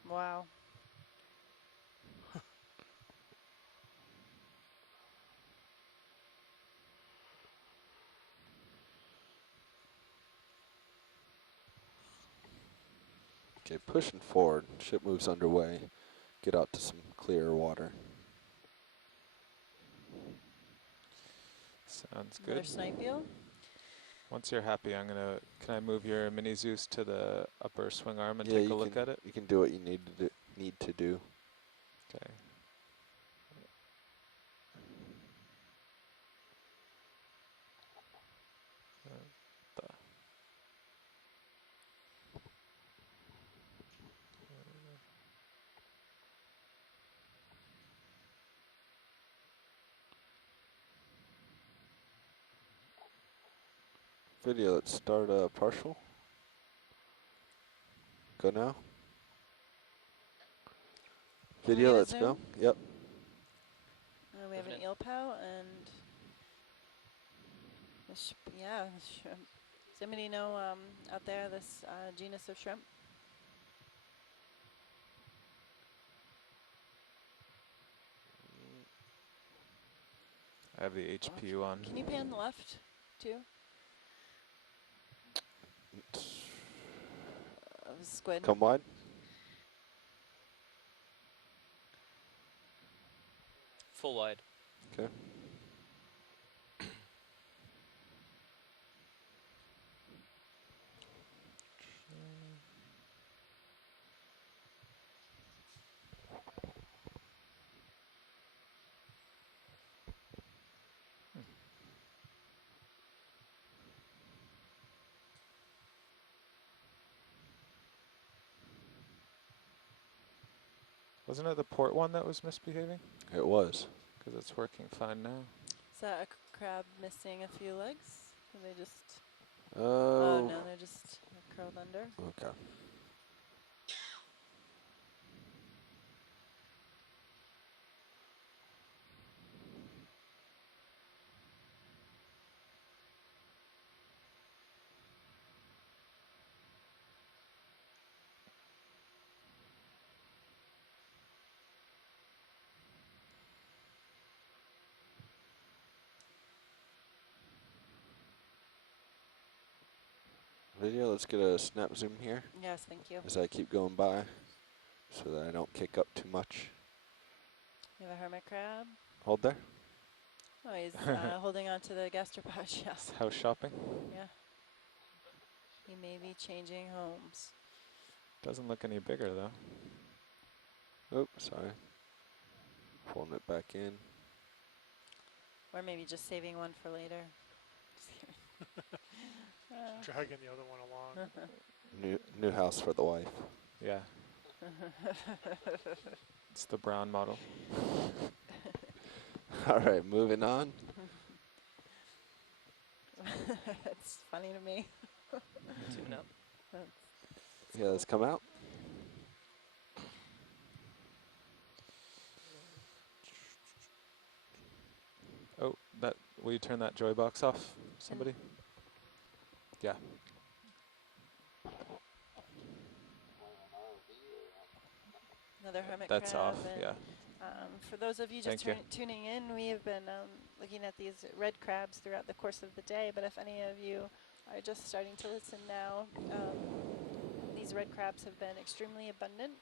Wow. Okay, pushing forward. Ship moves underway. Get out to some clearer water. Sounds Another good. snipe eel. Once you're happy, can I move your mini Zeus to the upper swing arm and Yeah, take a you look can. at it? You can do what you need to do. Okay. Video. Let's start partial. Go now. Can we Video. get a Let's zoom? go. Yep. We have an Moving in. eel pow and yeah, shrimp. Does anybody know out there this genus of shrimp? I have the HPU on. Can you pan left too? Squid. Come wide. Full wide. Okay. Wasn't it the port one that was misbehaving? It was. Because it's working fine now. Is that a crab missing a few legs? Are they just? Oh. No, they're just curled under. Okay. Video. Let's get a snap zoom here. Yes, thank you. As I keep going by, so that I don't kick up too much. You have a hermit crab. Hold there. Oh, he's holding on to the gastropod. Yeah. House shopping. Yeah. He may be changing homes. Doesn't look any bigger though. Oops, sorry. Pulling it back in. Or maybe just saving one for later. Dragging the other one along. New house for the wife. Yeah. It's the brown model. All right, moving on. It's funny to me. Zooming out. Yeah, let's come out. Oh, will you turn that joy box off, somebody? Yeah. Another hermit That's crab. off, And, yeah. For those of you just Thank you. tuning in, we have been looking at these red crabs throughout the course of the day, but if any of you are just starting to listen now, these red crabs have been extremely abundant.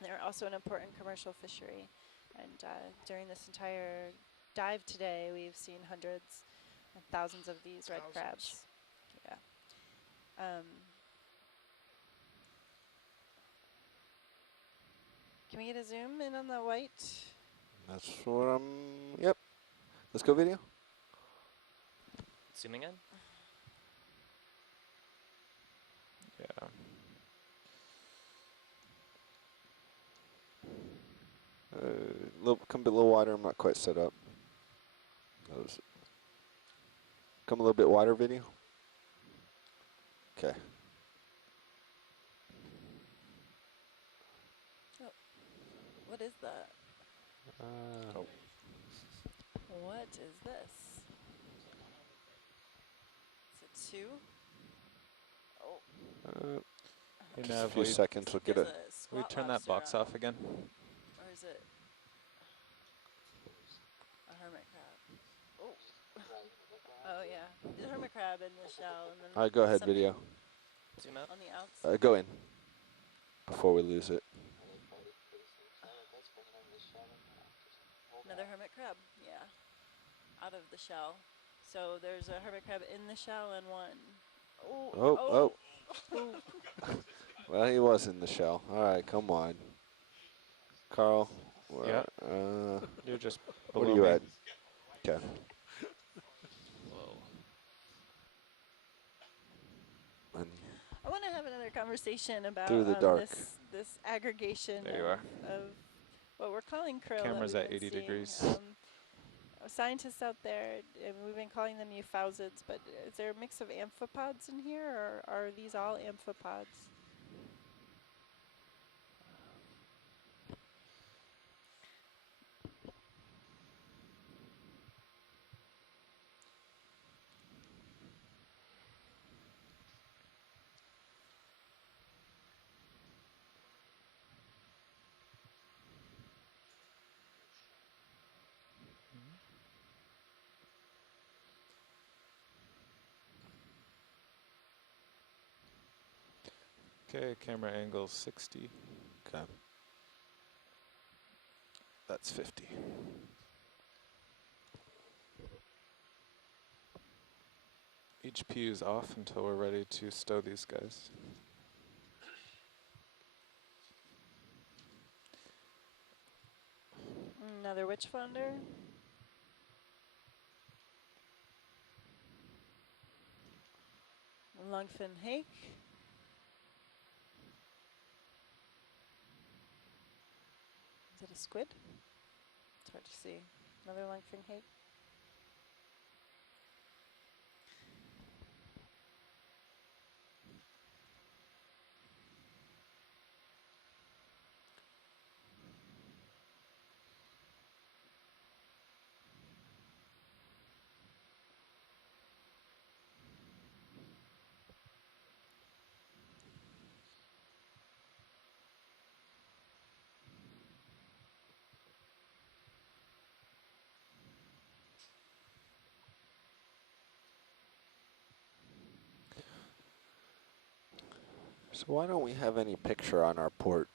They're also an important commercial fishery. And during this entire dive today, we've seen hundreds and thousands of these red crabs. Yeah. Can we get a zoom in on the white? That's what I'm. Yep. Let's go video. Zooming in. Yeah. Come a little wider. I'm not quite set up. Come a little bit wider, video. Okay. Oh, what is that? Oh. What is this? Is it two? Oh. Hey, Just a Nav, few seconds. We'll get it. Will you turn that box off again? Or is it a hermit crab? Oh. Oh yeah, the hermit crab in the shell, and then. All right, go ahead, something video. Zoom out. On the outside. Go in. Before we lose it. Another hermit crab. Yeah. Out of the shell. So there's a hermit crab in the shell and one. Oh, Oh, oh. well, he was in the shell. All right, come on. Carl, Yeah. where, You're just what are below you me. at? Okay. Whoa. And I want to have another conversation about through the dark. this aggregation There you are. of what we're calling krill that Camera's we've at been 80 seeing. degrees. Scientists out there, and we've been calling them euphausids, but is there a mix of amphipods in here, or are these all amphipods? Okay, camera angle 60. Okay. That's 50. HP is off until we're ready to stow these guys. Another witch flounder. Lungfin hake. Is it a squid? It's hard to see. Another lungfin hake. So why don't we have any picture on our port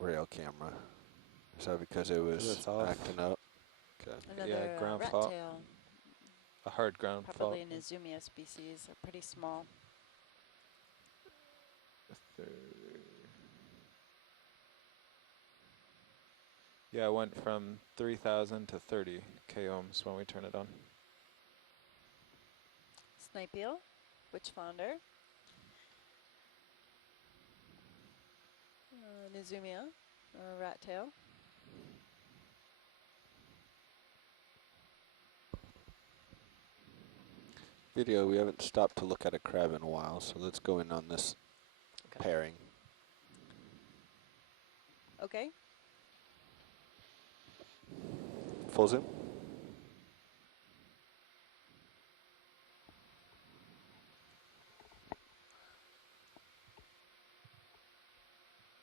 rail camera? Is that because it was it's off. acting up? Okay. Another ground rat fault. tail. A hard ground fault. Probably an Izumia species. They're pretty small. Yeah, it went from 3,000 to 30 k ohms when we turn it on. Snipe eel, witch flounder, Nizumia, rat tail. Video, we haven't stopped to look at a crab in a while, so let's go in on this pairing. Okay. Full zoom.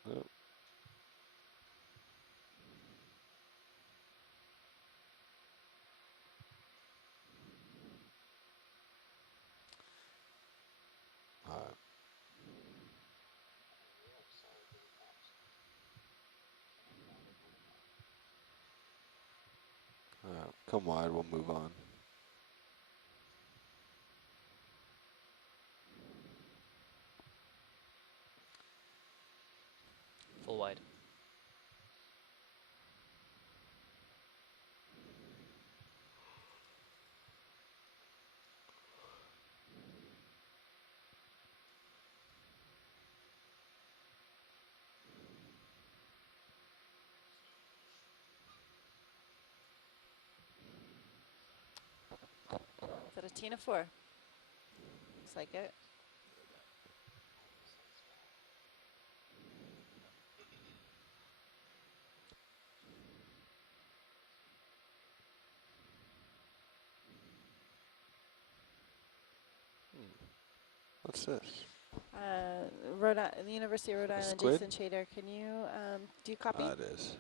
Oh. Come wide, we'll move on. Full wide. Is that a Tina 4? Looks like it. What's this? The University of Rhode Island, squid? Jason Chater, can you, do you copy? It is.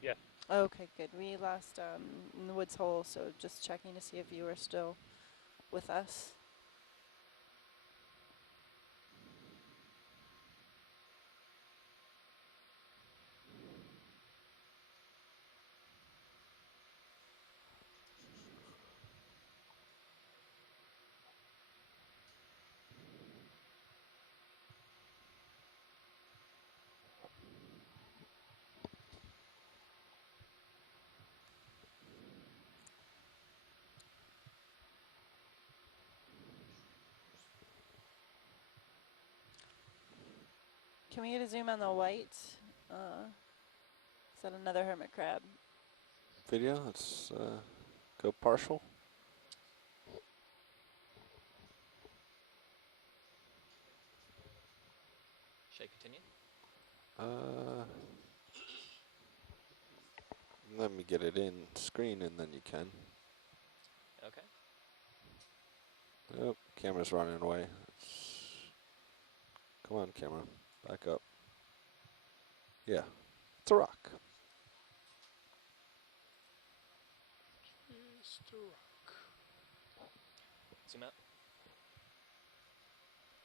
Yes. Okay, good. We lost in the woods hole, so just checking to see if you were still with us. Can we get a zoom on the white? Is that another hermit crab? Video, let's go partial. Should I continue? Let me get it in screen and then you can. Okay. Oh, camera's running away. Come on, camera. Back up. Yeah, it's a rock. Zoom out.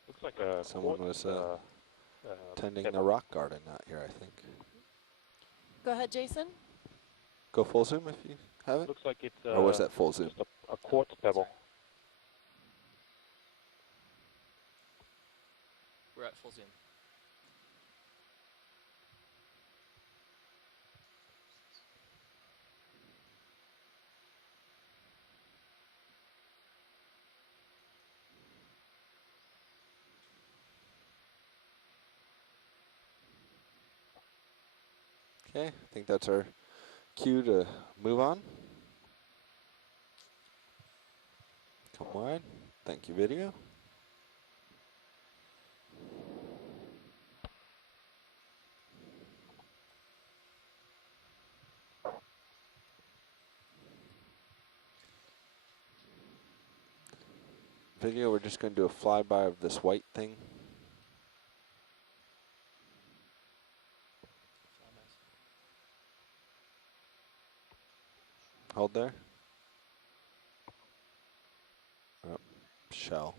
Looks like a Someone quartz, was tending the pebble. rock garden out here, I think. Go ahead, Jason. Go full zoom if you have it. Looks like it's Or was that full zoom? just a quartz pebble. Sorry. We're at full zoom. Okay, I think that's our cue to move on. Come wide. Thank you, video. Video, we're just going to do a flyby of this white thing. Hold there. Oh, shell.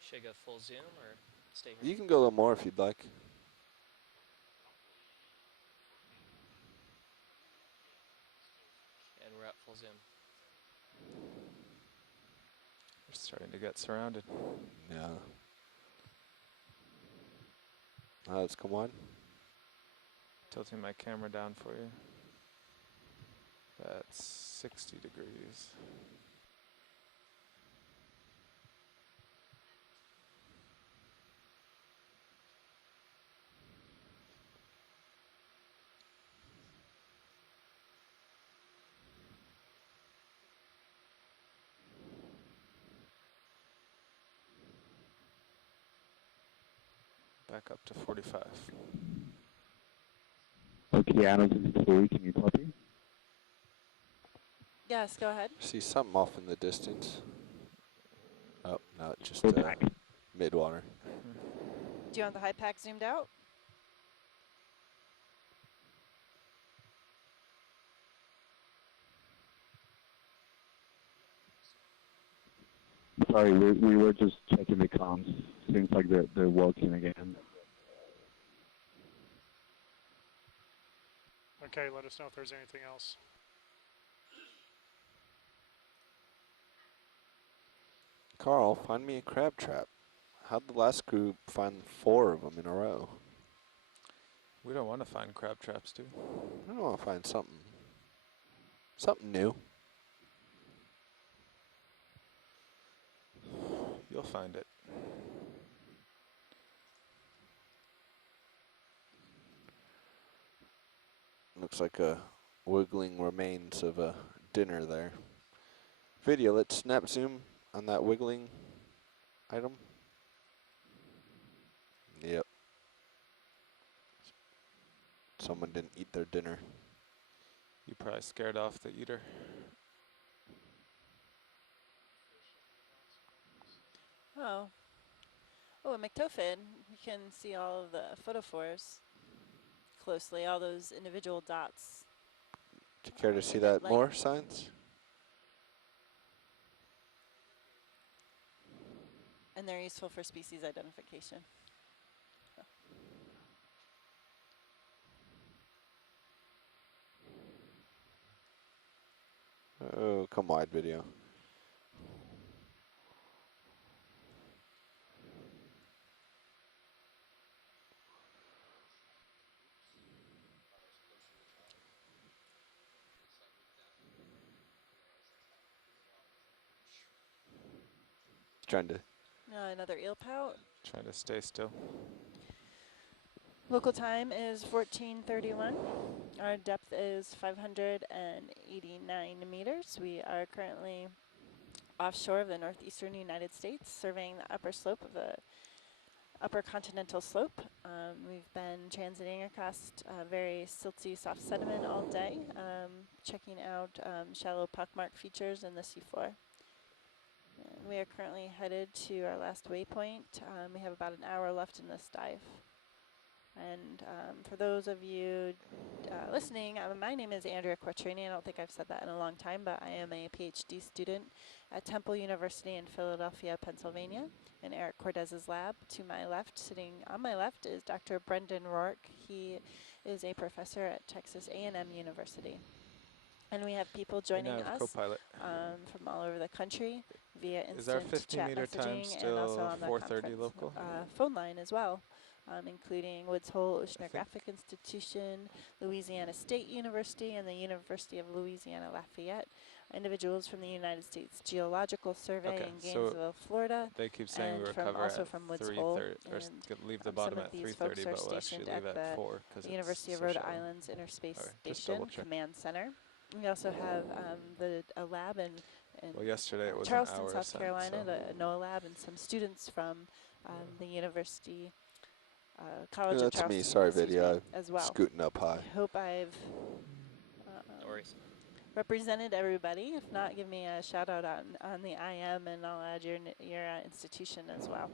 Should I go full zoom or stay here? You can go a little more if you'd like. And we're at full zoom. We're starting to get surrounded. Yeah. Let's come on. Tilting my camera down for you. That's 60 degrees. Back up to 45. Okeanos, this is Louis. Can you copy? Yes, go ahead. See something off in the distance. Oh, no, it's just Back. mid-water. Do you want the high pack zoomed out? Sorry, we were just checking the comms. Seems like they're working again. Okay, let us know if there's anything else. Carl, find me a crab trap. How'd the last group find 4 of them in a row? We don't want to find crab traps, do I want to find something new. You'll find it. Looks like a wiggling remains of a dinner there. Video, let's snap zoom on that wiggling item. Yep. Someone didn't eat their dinner. You probably scared off the eater. Oh. Oh, a McTophid. We can see all of the photophores closely, all those individual dots. Do you care to see They get that more, Science? And they're useful for species identification. Oh, come wide, video. trying to. Another eel pout. Trying to stay still. Local time is 14:31. Our depth is 589 meters. We are currently offshore of the northeastern United States, surveying the upper slope of the upper continental slope. We've been transiting across very silty, soft sediment all day, checking out shallow pockmark features in the seafloor. And we are currently headed to our last waypoint. We have about an hour left in this dive. And for those of you listening, my name is Andrea Quattrini. I don't think I've said that in a long time, but I am a PhD student at Temple University in Philadelphia, Pennsylvania, in Eric Cordez's lab. To my left, sitting on my left, is Dr. Brendan Rourke. He is a professor at Texas A&M University. And we have people joining us from all over the country via instant chat messaging and also on the 4:30 local? Phone line as well. Including Woods Hole Oceanographic Institution, Louisiana State University, and the University of Louisiana Lafayette. Individuals from the United States Geological Survey in Gainesville, Florida. They keep saying we from recover also at from Woods Hole. 3:30, or leave the bottom at 3:30, but we'll actually leave at 4 because the University of Rhode Island's Interspace Station Command Center. We also have a lab in well, yesterday it was Charleston, an hour South Carolina, the NOAA lab, and some students from the University College of That's Charleston. me. Sorry, video. As well. Scooting up high. I hope I've No worries. represented everybody. If not, give me a shout out on the IM, and I'll add your institution as well.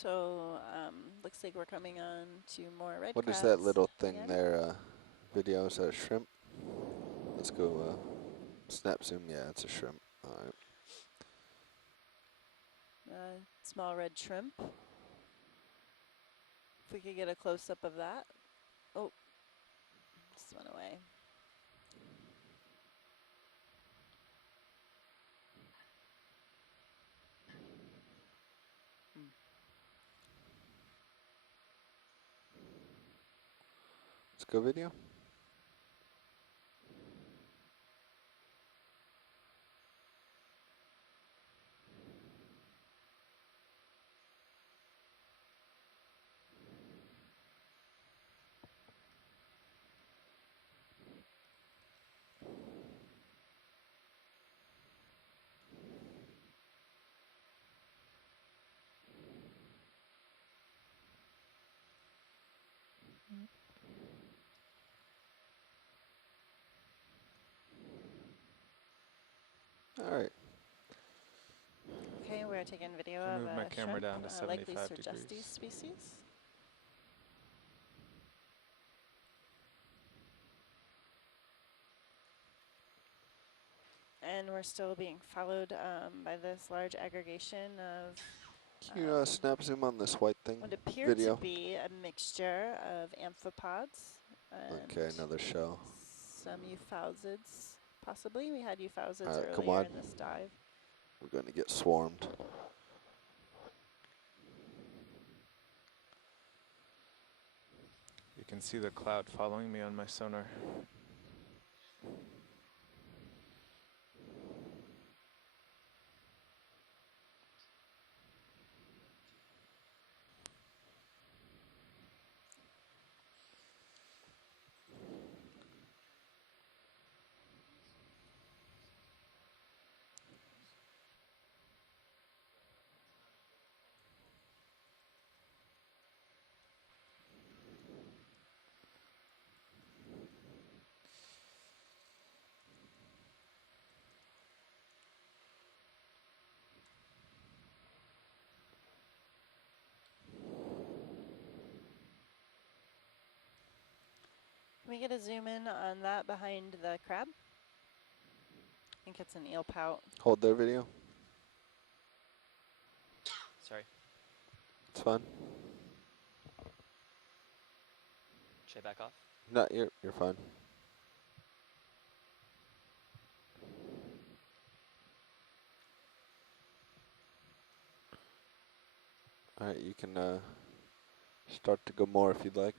So looks like we're coming on to more red What is crabs. that little thing again. there? Video, is that a shrimp? Let's go snap zoom. Yeah, it's a shrimp. All right. Small red shrimp. If we could get a close-up of that. Oh, just went away. Let's go video. All right. Okay, we're taking video I of moved my a camera shrimp, down to likely 75 Surgestes degrees. species. And we're still being followed by this large aggregation of Can you snap zoom on this white thing? what appear Video. to be a mixture of amphipods and Okay, another shell. some euphausids. Possibly, we had euphausids All right, come earlier on. in this dive. We're going to get swarmed. You can see the cloud following me on my sonar. Can we get a zoom in on that behind the crab? I think it's an eel pout. Hold their video. Sorry. It's fine. Should I back off? No, you're fine. All right, you can start to go more if you'd like.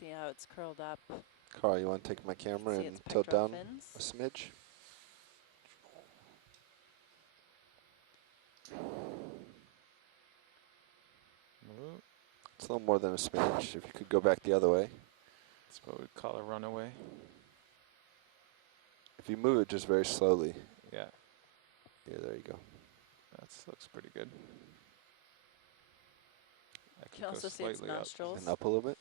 See how it's curled up. Carl, you want to take my camera See and its tilt pectoral down fins. a smidge? It's a little more than a smidge. If you could go back the other way. That's what we'd call a runaway. If you move it just very slowly. Yeah. Yeah, there you go. That looks pretty good. I You can also see its slightly up. nostrils And up a little bit.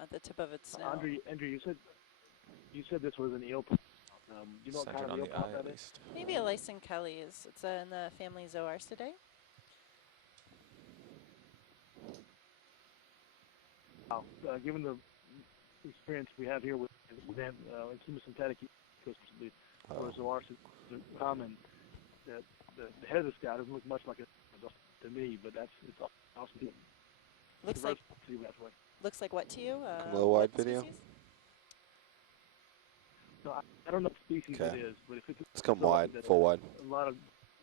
at the tip of its snout. Andrew, you said this was an eel. You know what kind Centered of on eel the pout eye that at is? least. Maybe a Lyson Kelly's. It's in the family Zoarcidae. Wow. Given the experience we have here with chemosynthetic ecosystems, where zoarcids are common, that the head of the scout doesn't look much like a to me, but it's awesome. Looks like what to you? Come a little wide video. Species? No, I don't know what species it is, but if let's come wide, full wide. A lot of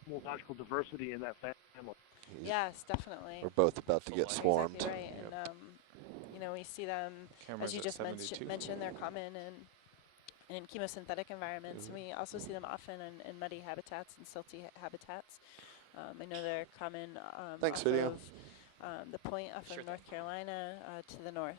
morphological diversity in that family. Yes, definitely. We're both about to get swarmed. Exactly right. Yep. And you know, we see them, Camera's as you at just 72. mentioned, they're common in chemosynthetic environments. And we also see them often in muddy habitats and silty habitats. I know they're common Thanks, off video. of the point off of North Carolina to the north.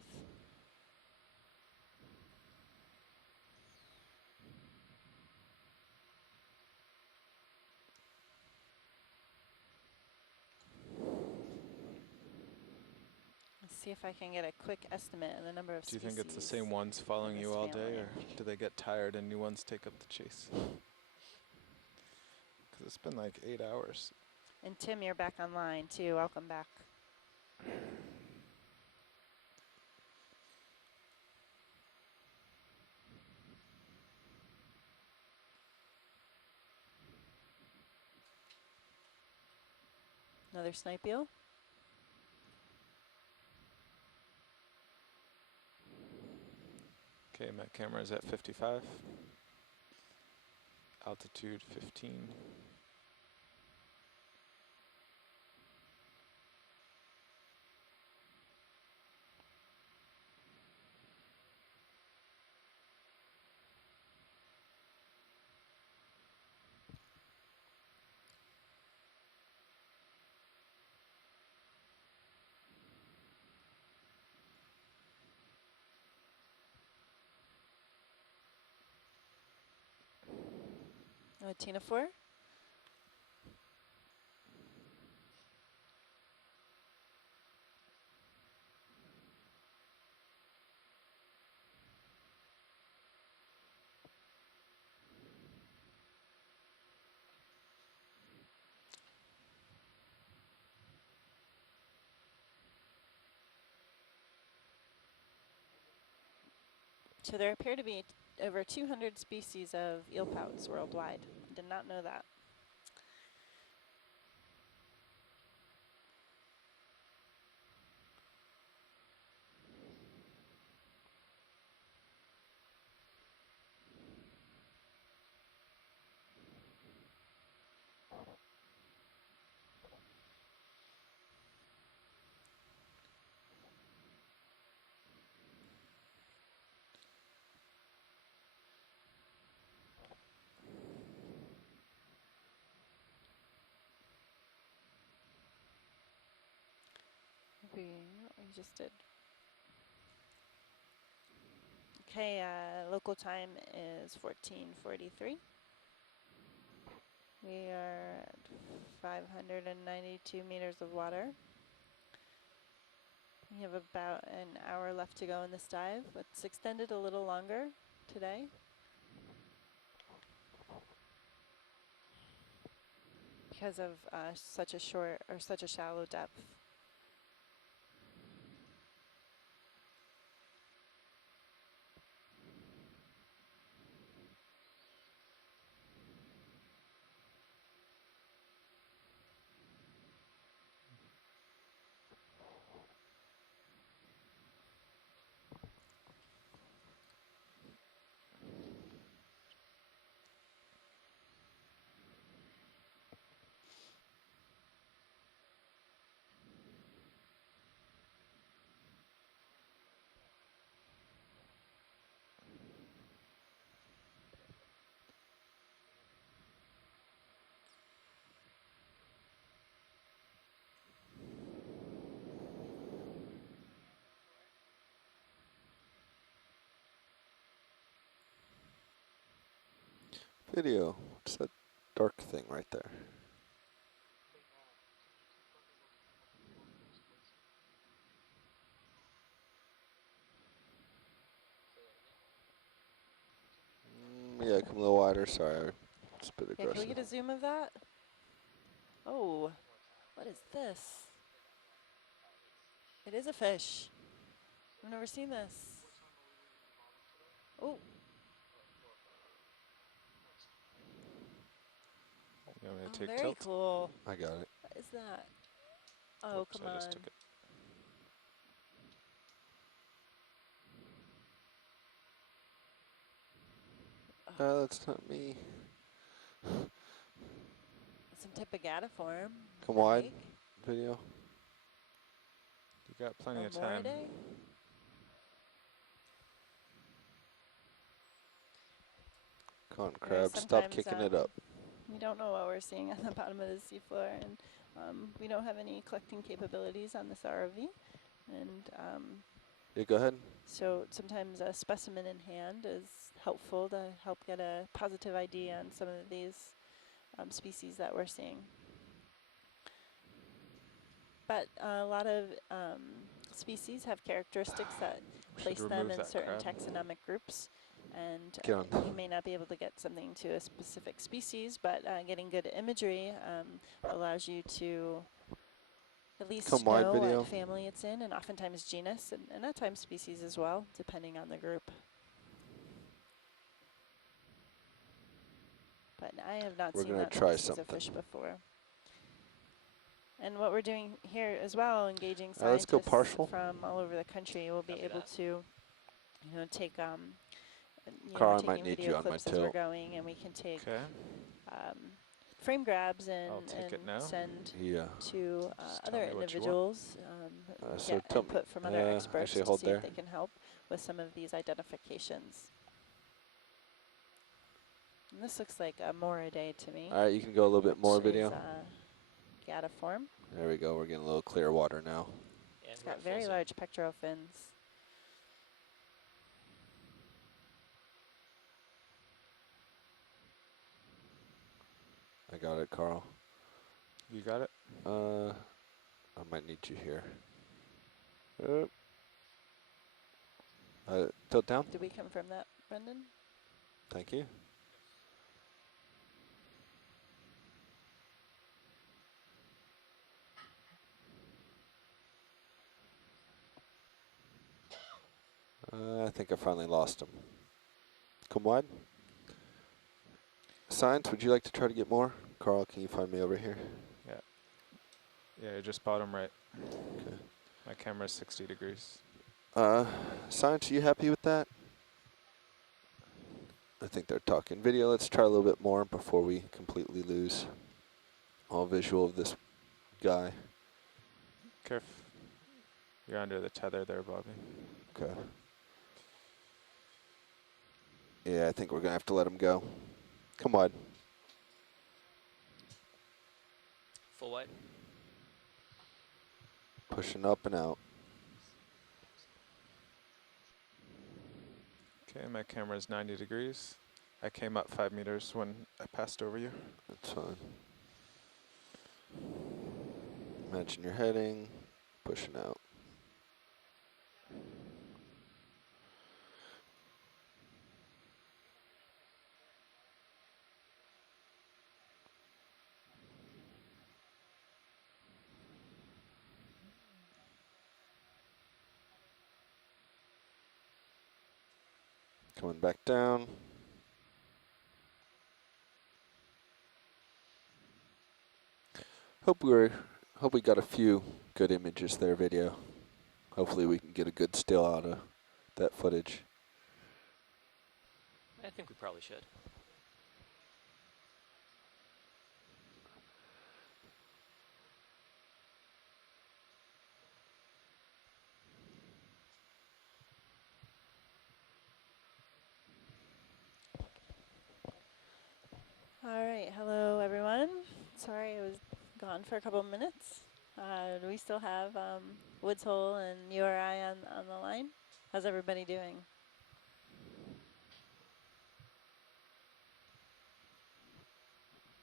see if I can get a quick estimate of the number of Do you species. think it's the same ones following in you this all day, family. or do they get tired and new ones take up the chase? Because it's been like 8 hours. And Tim, you're back online too. Welcome back. Another snipe eel. Okay, my camera is at 55. Altitude 15. Tina 4. So there appear to be over 200 species of eelpouts worldwide. Did not know that. We just did. Okay, local time is 14:43. We are at 592 meters of water. We have about an hour left to go in this dive. It's extended a little longer today. Because of such a short or such a shallow depth. Video. What's that dark thing right there? Yeah, come a little wider. Sorry, it's a bit Yeah, can we aggressive. get a zoom of that? Oh, what is this? It is a fish. I've never seen this. Oh. You want me to Oh, take very tilt? cool. I got it. What is that? Oh, Oops, come I on. just took it. That's not me. Some type of gadiform. Come wide. Like. Video. You got plenty Or of time. Moridae? Cotton crab, stop kicking it up. We don't know what we're seeing on the bottom of the seafloor, and we don't have any collecting capabilities on this ROV. And Yeah, go ahead. so sometimes a specimen in hand is helpful to help get a positive ID on some of these species that we're seeing. But a lot of species have characteristics that We place should them remove in that certain crab. taxonomic groups. And Get on. you may not be able to get something to a specific species, but getting good imagery allows you to at least Come wide know video. what family it's in, and oftentimes genus, and at times species as well, depending on the group. But I have not We're seen gonna that try species of something. fish before. And what we're doing here as well, engaging Let's go scientists partial. from all over the country, will be Copy able that. to, you know, take, Carl, I taking might need video you on my clips as we're tilt. going, and we can take Okay. frame grabs and, I'll take it now. send Yeah. to Just tell other me what you want. individuals, So get tell me- input from other experts actually to hold see there. if they can help with some of these identifications. And this looks like a Moraday to me. All right, you can go a little bit more which video. is, gadiform. There we go. We're getting a little clear water now. And It's we're got at full very zoom. large pectoral fins. I got it, Carl. You got it? I might need you here. Tilt down. Did we confirm that, Brendan? Thank you. I think I finally lost him. Come wide. Science, would you like to try to get more? Carl, can you find me over here? Yeah. Yeah, just bottom right. Okay. My camera's 60 degrees. Science, are you happy with that? I think they're talking video. Let's try a little bit more before we completely lose all visual of this guy. Caref. You're under the tether there, Bobby. Okay. Yeah, I think we're going to have to let him go. Come wide. Full wide. Pushing up and out. Okay, my camera's 90 degrees. I came up 5 meters when I passed over you. That's fine. Imagine you're heading, pushing out. Coming back down. Hope we got a few good images there, video. Hopefully we can get a good still out of that footage. I think we probably should. All right, hello everyone. Sorry I was gone for a couple minutes. Do we still have Woods Hole and URI on the line? How's everybody doing?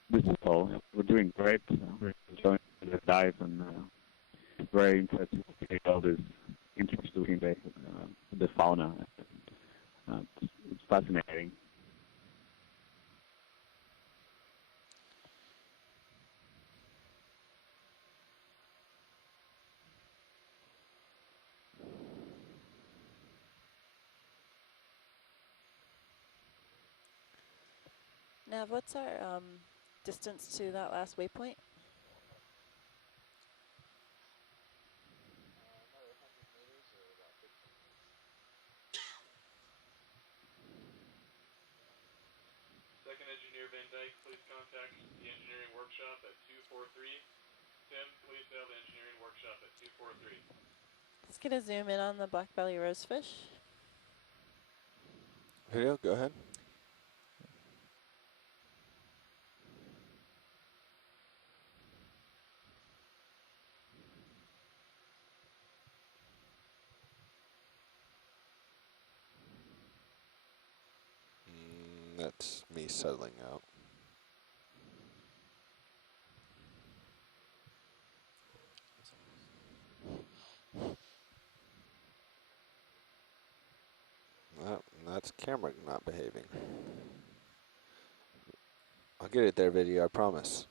This is Paul. We're doing great. We're enjoying the dive and very interested to see all this interesting the fauna. It's fascinating. Nav, what's our distance to that last waypoint? Second Engineer Van Dyke, please contact the engineering workshop at 243. Tim, please tell the engineering workshop at 243. Let's get a zoom in on the black belly rosefish. Video, go ahead. That's me settling out. That's camera not behaving. I'll get it there, video, I promise.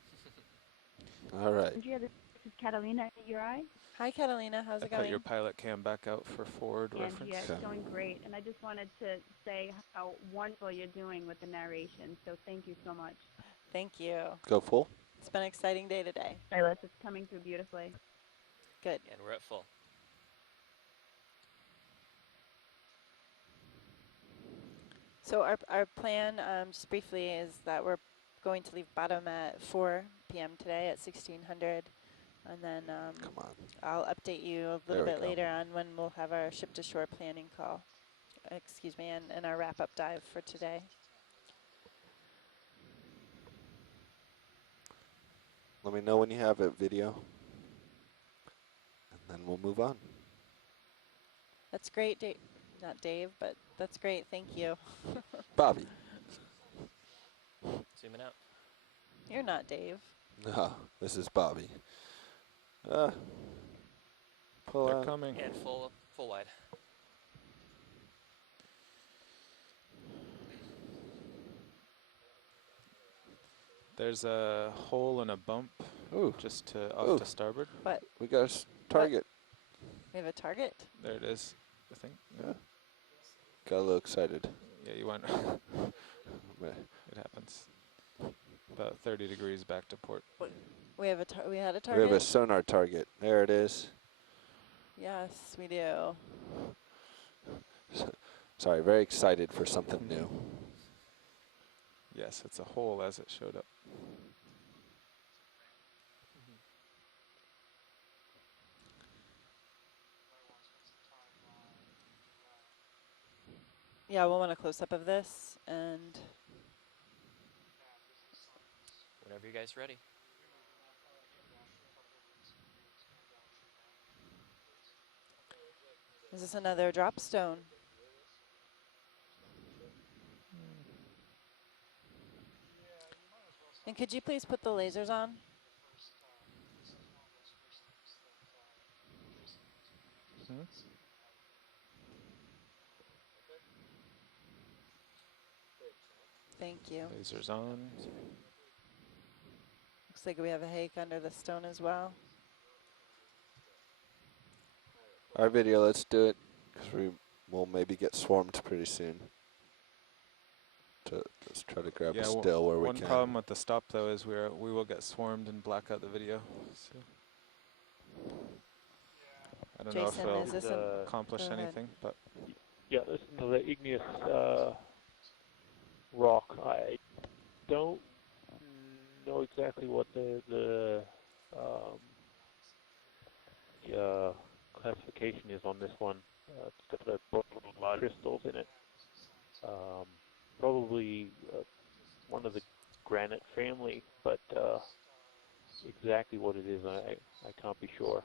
All right. Andrea, this is Catalina at URI. Hi, Catalina. How's I it put going? your pilot cam back out for forward Andrea, reference. it's going great. And I just wanted to say how wonderful you're doing with the narration. So thank you so much. Thank you. Go full. It's been an exciting day today. Silas, it's coming through beautifully. Good. And we're at full. So our plan, just briefly, is that we're going to leave bottom at 4 p.m. today at 1600. And then Come on. I'll update you a little bit later on when we'll have our ship-to-shore planning call. Excuse me, and our wrap-up dive for today. Let me know when you have it, video. And then we'll move on. That's great, Dave. Not Dave, but that's great. Thank you. Bobby. Zooming out. You're not Dave. No, this is Bobby. Pull They're out. coming. And full wide. There's a hole and a bump just to off to starboard. What? We got a target. We have a target? There it is, I think. Yeah. Got a little excited. Yeah, you went. It happens. About 30 degrees back to port. We have we had a We target? have a sonar target. There it is. Yes, we do. Sorry, very excited for something new. Yes, it's a hole as it showed up. Yeah, we'll want a close-up of this, and Whenever you guys ready. is this another drop stone? And could you please put the lasers on? Thank you. Lasers on. Looks like we have a hake under the stone as well. Our video, let's do it, because we will maybe get swarmed pretty soon. Let's try to grab a still where we can. One problem with the stop though is we will get swarmed and black out the video. So I don't know if it'll accomplish anything, but yeah, this is another igneous rock. I don't know exactly what the classification is on this one. It's got a lot of crystals in it. Probably one of the granite family, but exactly what it is, I can't be sure.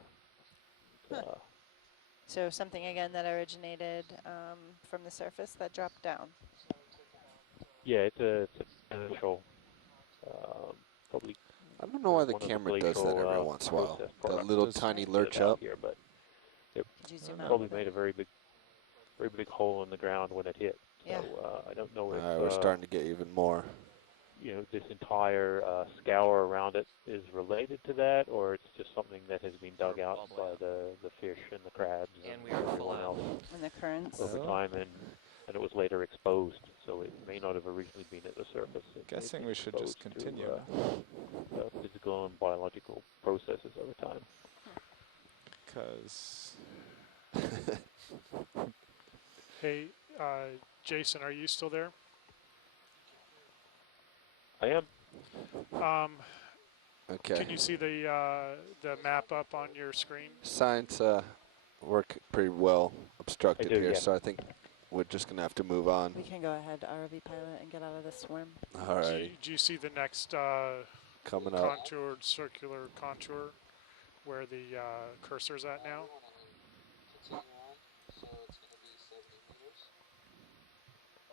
So something again that originated from the surface that dropped down. Yeah, it's a potential. Probably. I don't know why the camera does that every once in a while. That little tiny lurch up. Here, but it probably made a very big hole in the ground when it hit. So I don't know if we're starting to get even more. You know, this entire scour around it is related to that, or it's just something that has been dug out by the fish and the crabs and everyone else and the currents over time, and it was later exposed, so it may not have originally been at the surface. Guessing we should just continue. To, physical and biological processes over time. Because. Hey, Jason, are you still there? I am. Okay. Can you see the map up on your screen? Signs work pretty well obstructed here, yeah. so I think we're just going to have to move on. We can go ahead, ROV pilot, and get out of this swarm. All right. Do you see the next coming up contoured circular contour where the cursor's at now?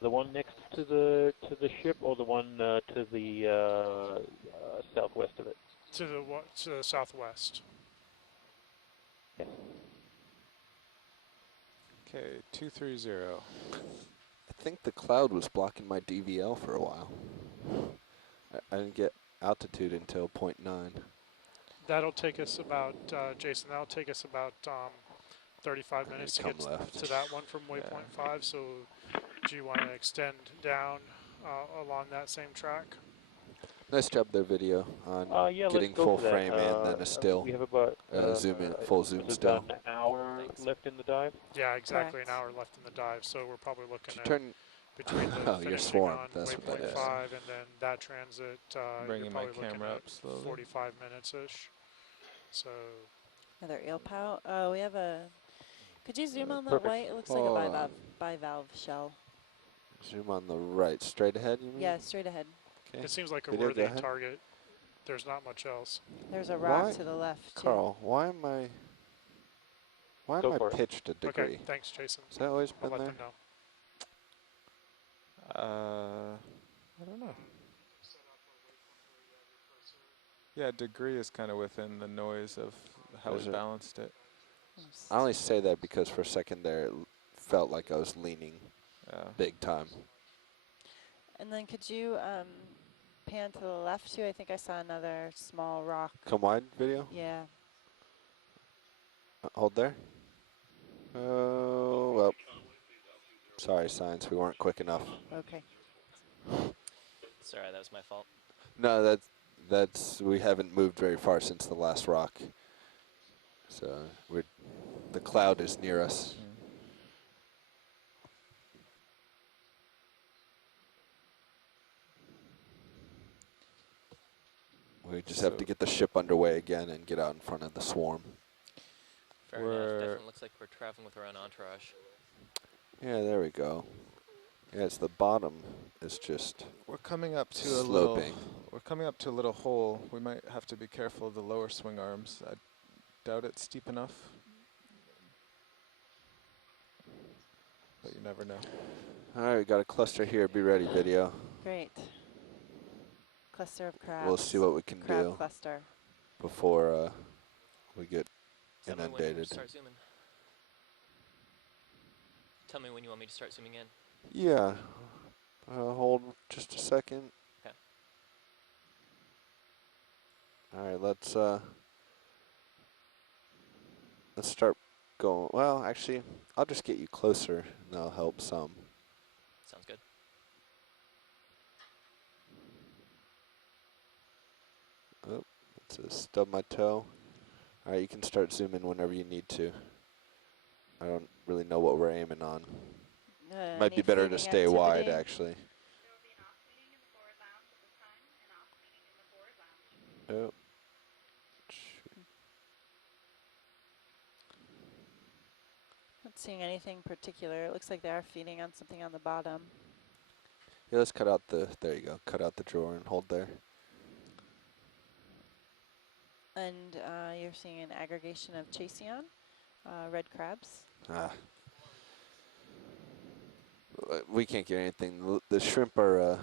The one next to the ship, or the one to the southwest of it? To the southwest. Okay, 230. I think the cloud was blocking my DVL for a while. I didn't get altitude until 0.9. That'll take us about, Jason, that'll take us about 35 minutes to get to that one from waypoint 5. So do you want to extend down along that same track? Nice job there, video, on Yeah, getting let's go full for that. frame and then a still. We have about Zoom in, full zoom about still. an hour left in the dive. Yeah, exactly. Correct. An hour left in the dive. So we're probably looking Did you at turn between the oh, your finishing swarm. on That's what that waypoint is. 5 and then that transit, you're Bringing my probably looking camera at up slowly. 45 minutes-ish. So Another eel pout. Oh, we have a. Could you zoom on that Perfect. white? It looks like a bivalve shell. Zoom on the right, straight ahead, you mean? Yeah, straight ahead. Okay. it seems like a Video, go worthy ahead. target. There's not much else. There's a rock Why, to the left, too. Carl, why am I Go for it. pitched a degree? Okay, thanks, Jason. Has that always I'll been let there? them know. I don't know. Yeah, degree is kind of within the noise of how Is we it? balanced it. I only say that because for a second there it felt like I was leaning big time. And then could you pan to the left, too? I think I saw another small rock. Come wide, video? Yeah. Hold there. Oh, well. Sorry, science, we weren't quick enough. Okay. Sorry, that was my fault. No, that's we haven't moved very far since the last rock. So the cloud is near us. We just have to get the ship underway again and get out in front of the swarm. Fair enough. Definitely looks like we're traveling with our own entourage. Yeah, there we go. Yeah, it's the bottom is just We're coming up to sloping. We're coming up to a little hole. We might have to be careful of the lower swing arms. I doubt it's steep enough. But you never know. All right, we got a cluster here. Be ready, video. Great. Cluster of crabs. We'll see what we can Crab do cluster. before we get Tell me when you want inundated. to start zooming. Tell me when you want me to start zooming in. Yeah. Hold just a second. Okay. All right, let's start going. Well, actually, I'll just get you closer, and that'll help some. Sounds good. Oh, it's a stub my toe. All right, you can start zooming whenever you need to. I don't really know what we're aiming on. Might be better to stay wide, actually. Oh. Not seeing anything particular. It looks like they are feeding on something on the bottom. Yeah, let's cut out the, there you go, cut out the drawer and hold there. And you're seeing an aggregation of Chaseon, red crabs. We can't get anything. The shrimp are...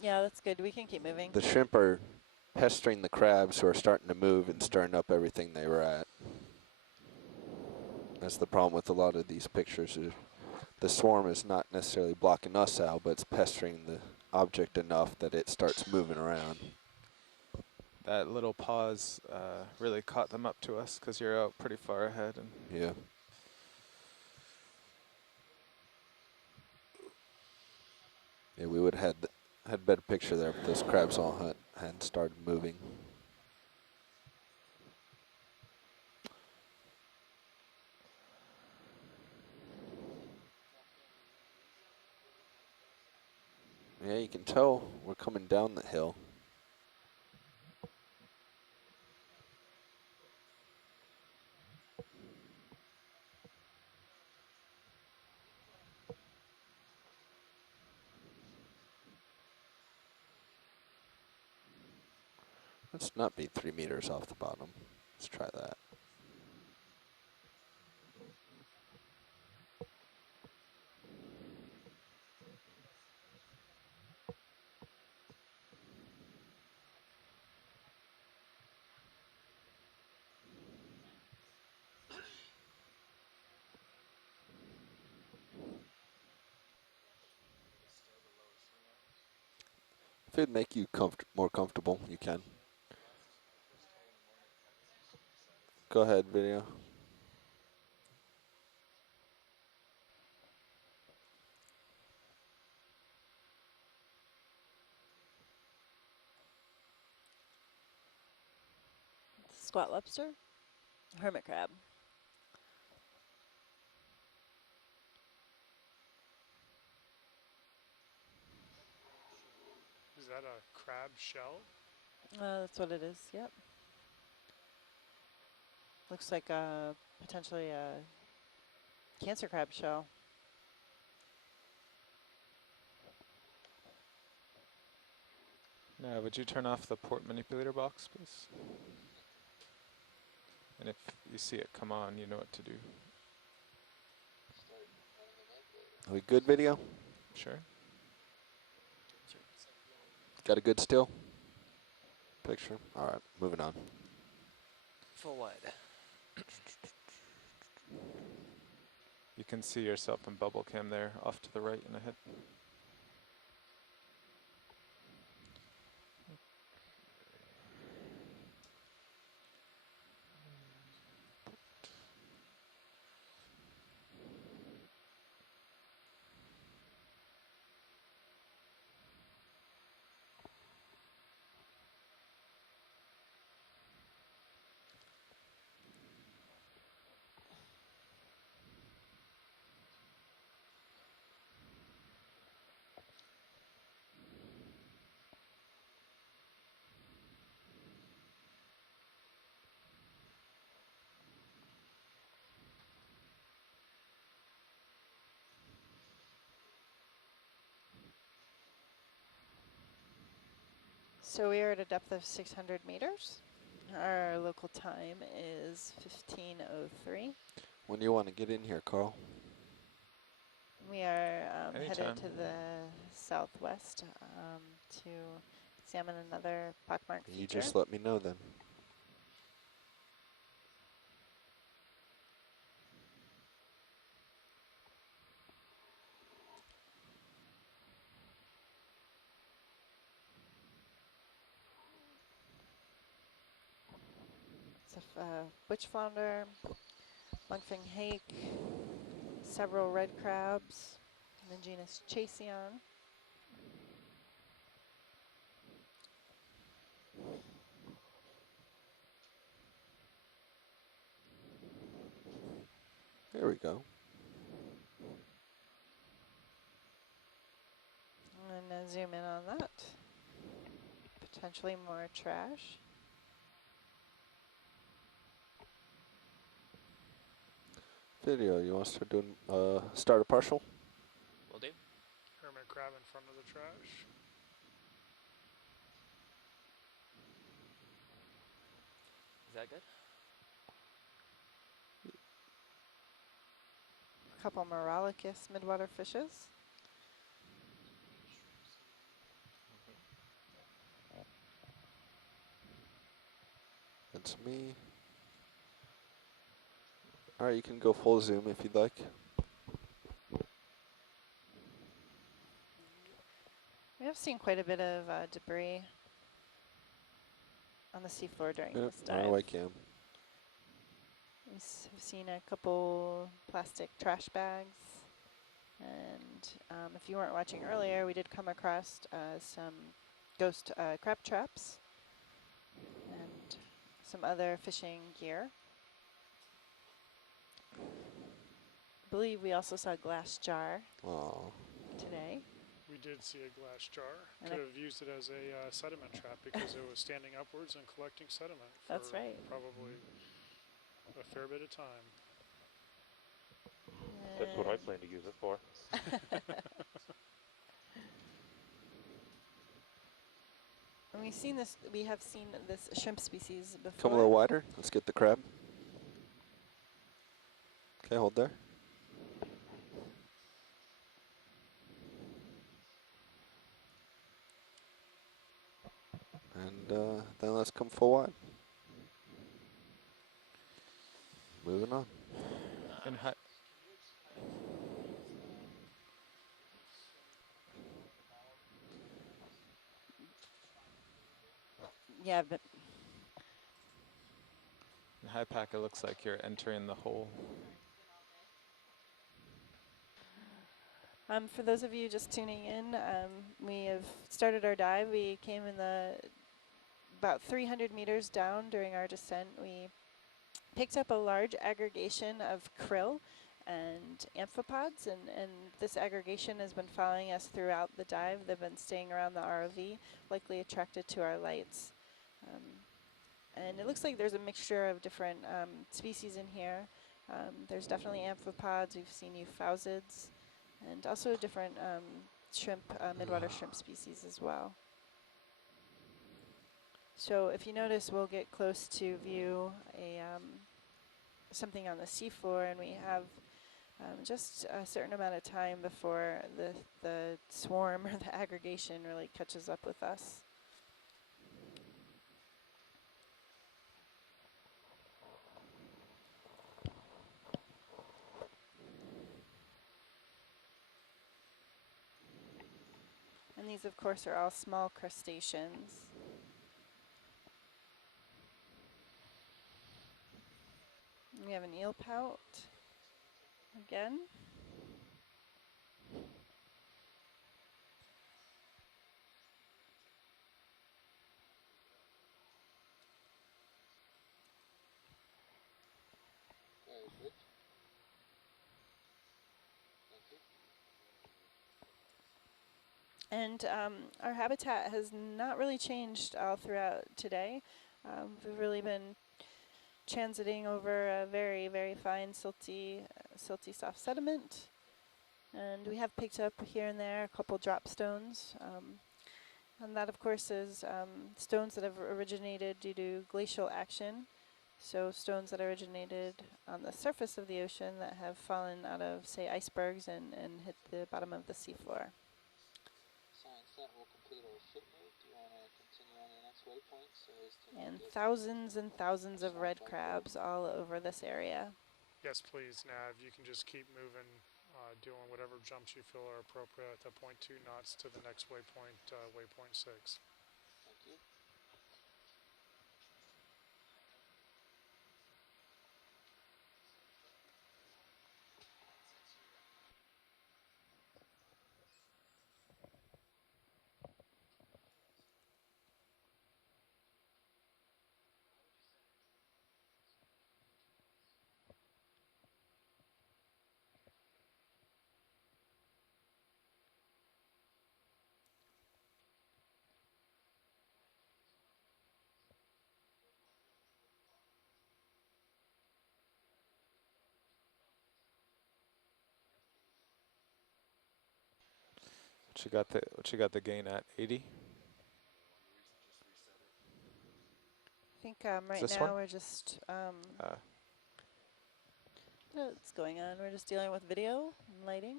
Yeah, that's good. We can keep moving. The shrimp are pestering the crabs who are starting to move and stirring up everything they were at. That's the problem with a lot of these pictures. The swarm is not necessarily blocking us out, but it's pestering the object enough that it starts moving around. That little pause really caught them up to us because you're out pretty far ahead. And yeah. Yeah, we would have had a better picture there if those crabs all hadn't started moving. Yeah, you can tell we're coming down the hill. Let's not be 3 meters off the bottom. Let's try that. If it'd make you more comfortable, you can. Go ahead, video. Squat lobster, hermit crab. Is that a crab shell? That's what it is, yep. Looks like potentially a cancer crab shell. Now, would you turn off the port manipulator box, please? And if you see it come on, you know what to do. Are we good, video? Sure. Got a good still? Picture? All right, moving on. Full wide. You can see yourself in bubble cam there, off to the right and ahead. So we are at a depth of 600 meters. Our local time is 15:03. When do you want to get in here, Carl? We are Anytime. headed to the southwest to examine another pockmark feature. You just let me know then. It's a butch flounder, monkfin hake, several red crabs, in the genus Chaseon. There we go. And zoom in on that. Potentially more trash. Video, you want to start doing start a partial? Will do. Hermit crab in front of the trash. Is that good? A couple Morhalicus midwater fishes. That's me. All right, you can go full zoom if you'd like. We have seen quite a bit of debris on the seafloor during this dive. I can. We've seen a couple plastic trash bags. And if you weren't watching earlier, we did come across some ghost crab traps and some other fishing gear. I believe we also saw a glass jar today. We did see a glass jar. And Could have used it as a sediment trap because it was standing upwards and collecting sediment for That's right. probably a fair bit of time. That's what I plan to use it for. And we have seen this shrimp species before. Come a little wider. Let's get the crab. Okay, hold there. And then let's come full wide. Moving on. And hi. Yeah, but In high pack, it looks like you're entering the hole. For those of you just tuning in, we have started our dive. We came in about 300 meters down during our descent. We picked up a large aggregation of krill and amphipods, and this aggregation has been following us throughout the dive. They've been staying around the ROV, likely attracted to our lights. And it looks like there's a mixture of different species in here. There's definitely amphipods. We've seen euphausids, and also different shrimp, midwater shrimp species as well. So if you notice, we'll get close to view something on the seafloor, and we have just a certain amount of time before the swarm or the aggregation really catches up with us. And these, of course, are all small crustaceans. We have an eel pout again. Very good. Thank you. And our habitat has not really changed all throughout today. We've really been transiting over a very, very fine silty soft sediment. And we have picked up here and there a couple drop stones. And that, of course, is stones that have originated due to glacial action. So stones that originated on the surface of the ocean that have fallen out of, say, icebergs and hit the bottom of the seafloor. Science, that will complete our ship move. Do you want to continue on to the next waypoint? So as to And thousands of red crabs all over this area. Yes, please, Nav. You can just keep moving, doing whatever jumps you feel are appropriate at the 0.2 knots to the next waypoint, waypoint 6. Thank you. What you got the gain at 80? I think right now we're just, what's going on? We're just dealing with video and lighting.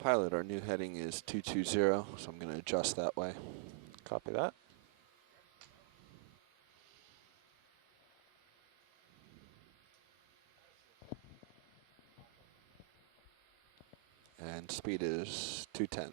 Pilot, our new heading is 220, so I'm going to adjust that way. Copy that. And speed is 0.2.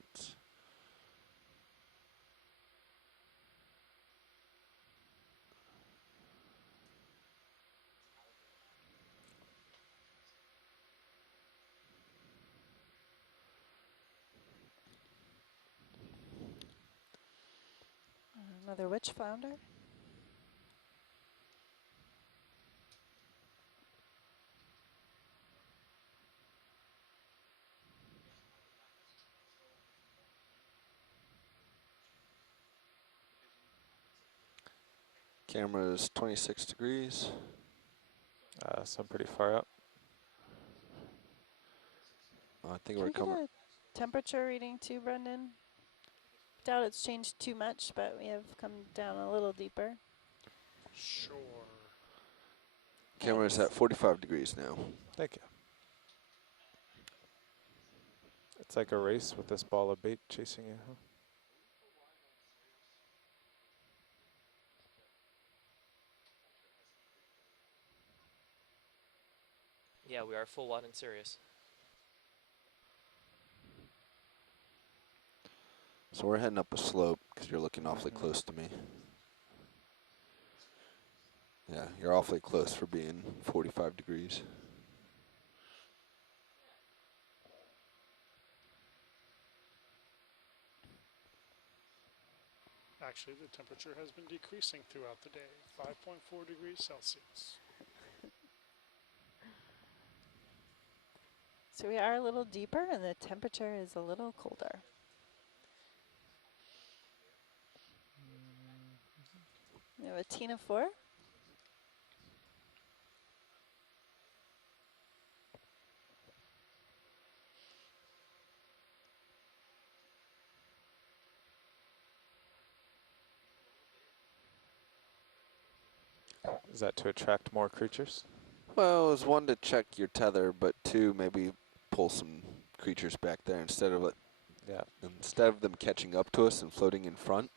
Another witch flounder. Camera is 26 degrees. So I'm pretty far up. I think Can we're we get coming. a temperature reading too, Brendan? Doubt it's changed too much, but we have come down a little deeper. Sure. Camera's at 45 degrees now. Thank you. It's like a race with this ball of bait chasing you, huh? Yeah, we are full watt and Sirius. So we're heading up a slope because you're looking awfully close to me. Yeah, you're awfully close for being 45 degrees. Actually, the temperature has been decreasing throughout the day, 5.4 degrees Celsius. So we are a little deeper and the temperature is a little colder. We have a Tina 4. Is that to attract more creatures? Well, it was one to check your tether, but two, maybe pull some creatures back there instead of them catching up to us and floating in front.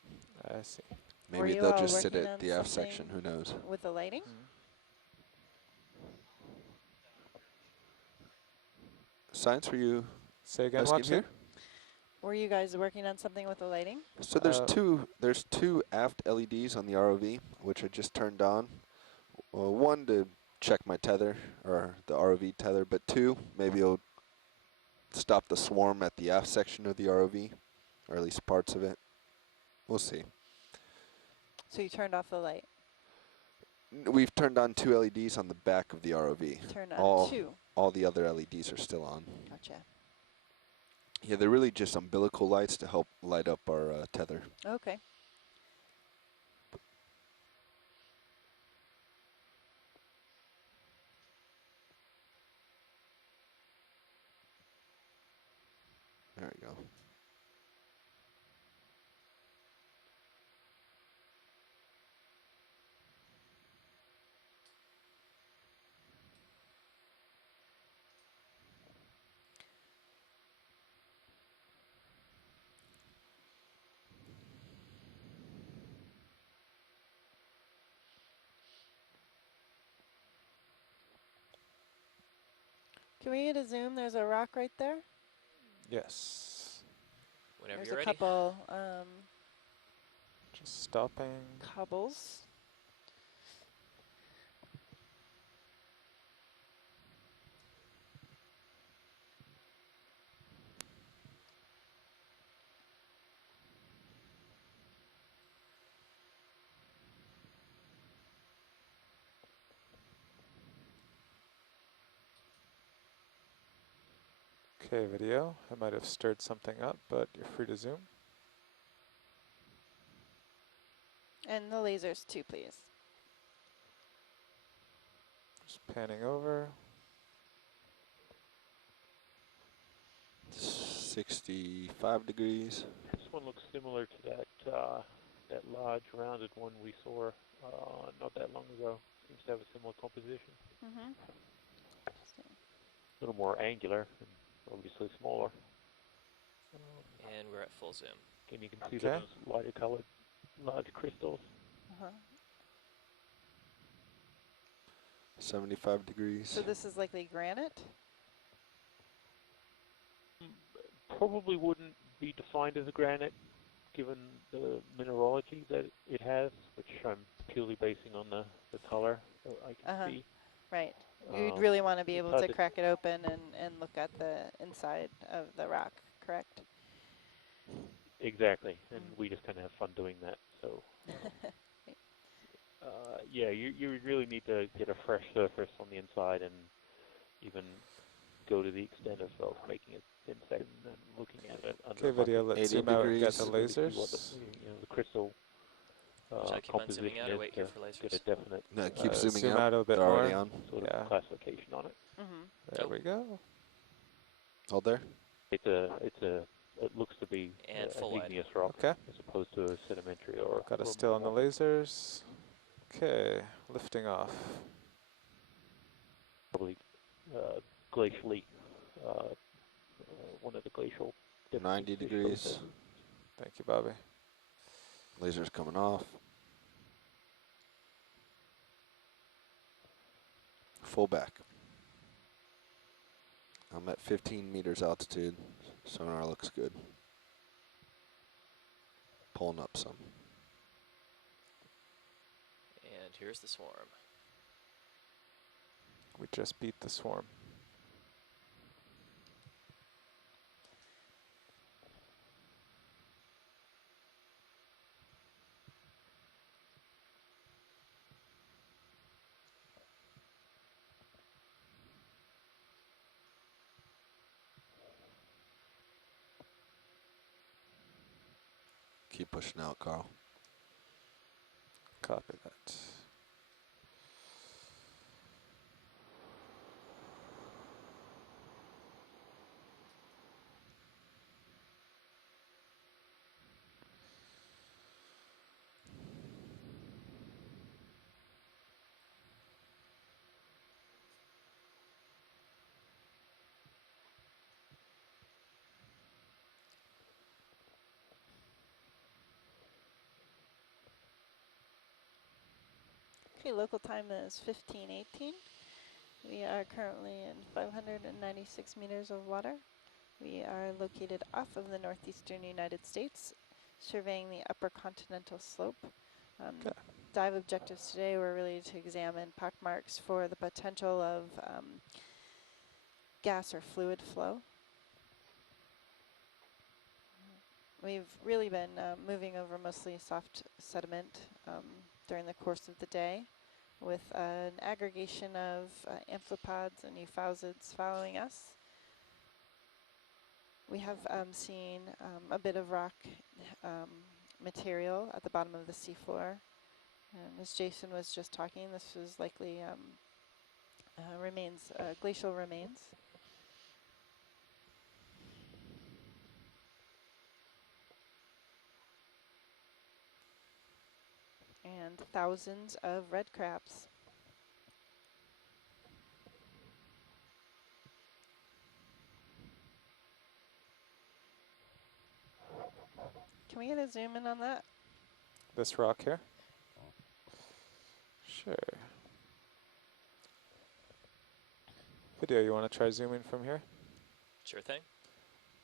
I see. Maybe they'll just sit at the F section. Who knows? With the lighting? Science, were you Say again, asking what, here? Were you guys working on something with the lighting? So there's two aft LEDs on the ROV, which I just turned on. One to check my tether, or the ROV tether, but two, maybe it'll stop the swarm at the aft section of the ROV, or at least parts of it. We'll see. So you turned off the light? We've turned on two LEDs on the back of the ROV. Turned on two? All the other LEDs are still on. Gotcha. Yeah, they're really just umbilical lights to help light up our tether. Okay. There we go. Can we get a zoom? There's a rock right there. Yes. Whenever There's you're a ready. couple Just stopping. cobbles. Okay, video. I might have stirred something up, but you're free to zoom. And the lasers too, please. Just panning over. 65 degrees. This one looks similar to that large rounded one we saw not that long ago. Seems to have a similar composition. Mm-hmm. A little more angular and obviously smaller. And we're at full zoom. And you can see those lighter colored large crystals. 75 degrees. So this is likely granite? Probably wouldn't be defined as a granite given the mineralogy that it has, which I'm purely basing on the color that I can see. Right. You'd really want to be able to crack it open and look at the inside of the rock, correct? Exactly, and we just kind of have fun doing that. So, yeah, you really need to get a fresh surface on the inside and even go to the extent of making it thin second and looking at it. Okay, video, let's zoom out and get the lasers. Really see what the crystal Should I keep on zooming out or wait here for lasers? Get a definite No, keep zooming zoom out a bit They're more. already on. Sort of classification on it. There we go. Hold there. It looks to be and an igneous rock as opposed to a sedimentary or. Got a still on the lasers. Okay, lifting off. Probably glacially, one of the glacial. 90 degrees. Thank you, Bobby. Lasers coming off. Full back. I'm at 15 meters altitude. Sonar looks good. Pulling up some. And here's the swarm. We just beat the swarm. Keep pushing out, Carl. Copy that. Okay, local time is 15:18. We are currently in 596 meters of water. We are located off of the northeastern United States, surveying the upper continental slope. Dive objectives today were really to examine pock marks for the potential of gas or fluid flow. We've really been moving over mostly soft sediment during the course of the day, with an aggregation of amphipods and euphausids following us. We have seen a bit of rock material at the bottom of the seafloor. And as Jason was just talking, this was likely glacial remains. And thousands of red crabs. Can we get a zoom in on that? This rock here? Sure. Video, you want to try zooming from here? Sure thing.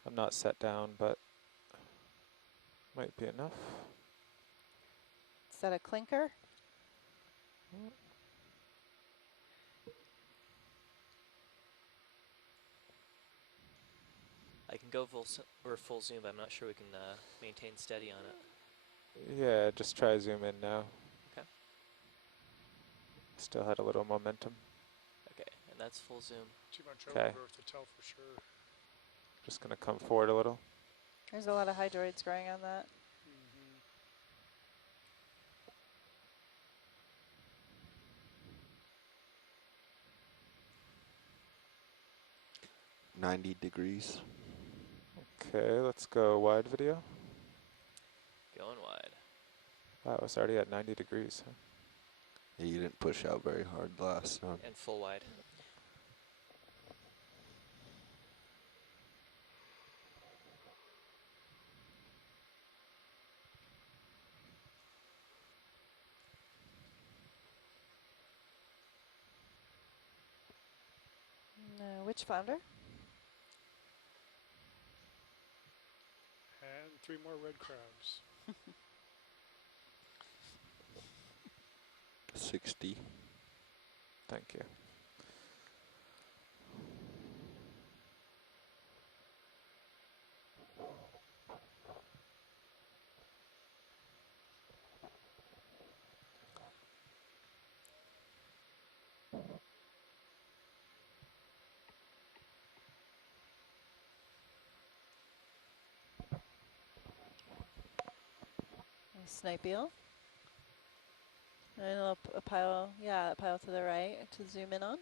I'm not set down, but might be enough. Is that a clinker? I can go full zoom, but I'm not sure we can maintain steady on it. Yeah, just try zoom in now. Okay. Still had a little momentum. Okay, and that's full zoom. Too much Okay. overgrowth to tell for sure. Just gonna come forward a little. There's a lot of hydroids growing on that. 90 degrees. Okay, let's go wide video. Going wide. Wow, it's already at 90 degrees. Huh? Yeah, you didn't push out very hard last time. And full wide. Which flounder? And 3 more red crabs. 60. Thank you. Snipe eel. And a pile, yeah, a pile to the right to zoom in on.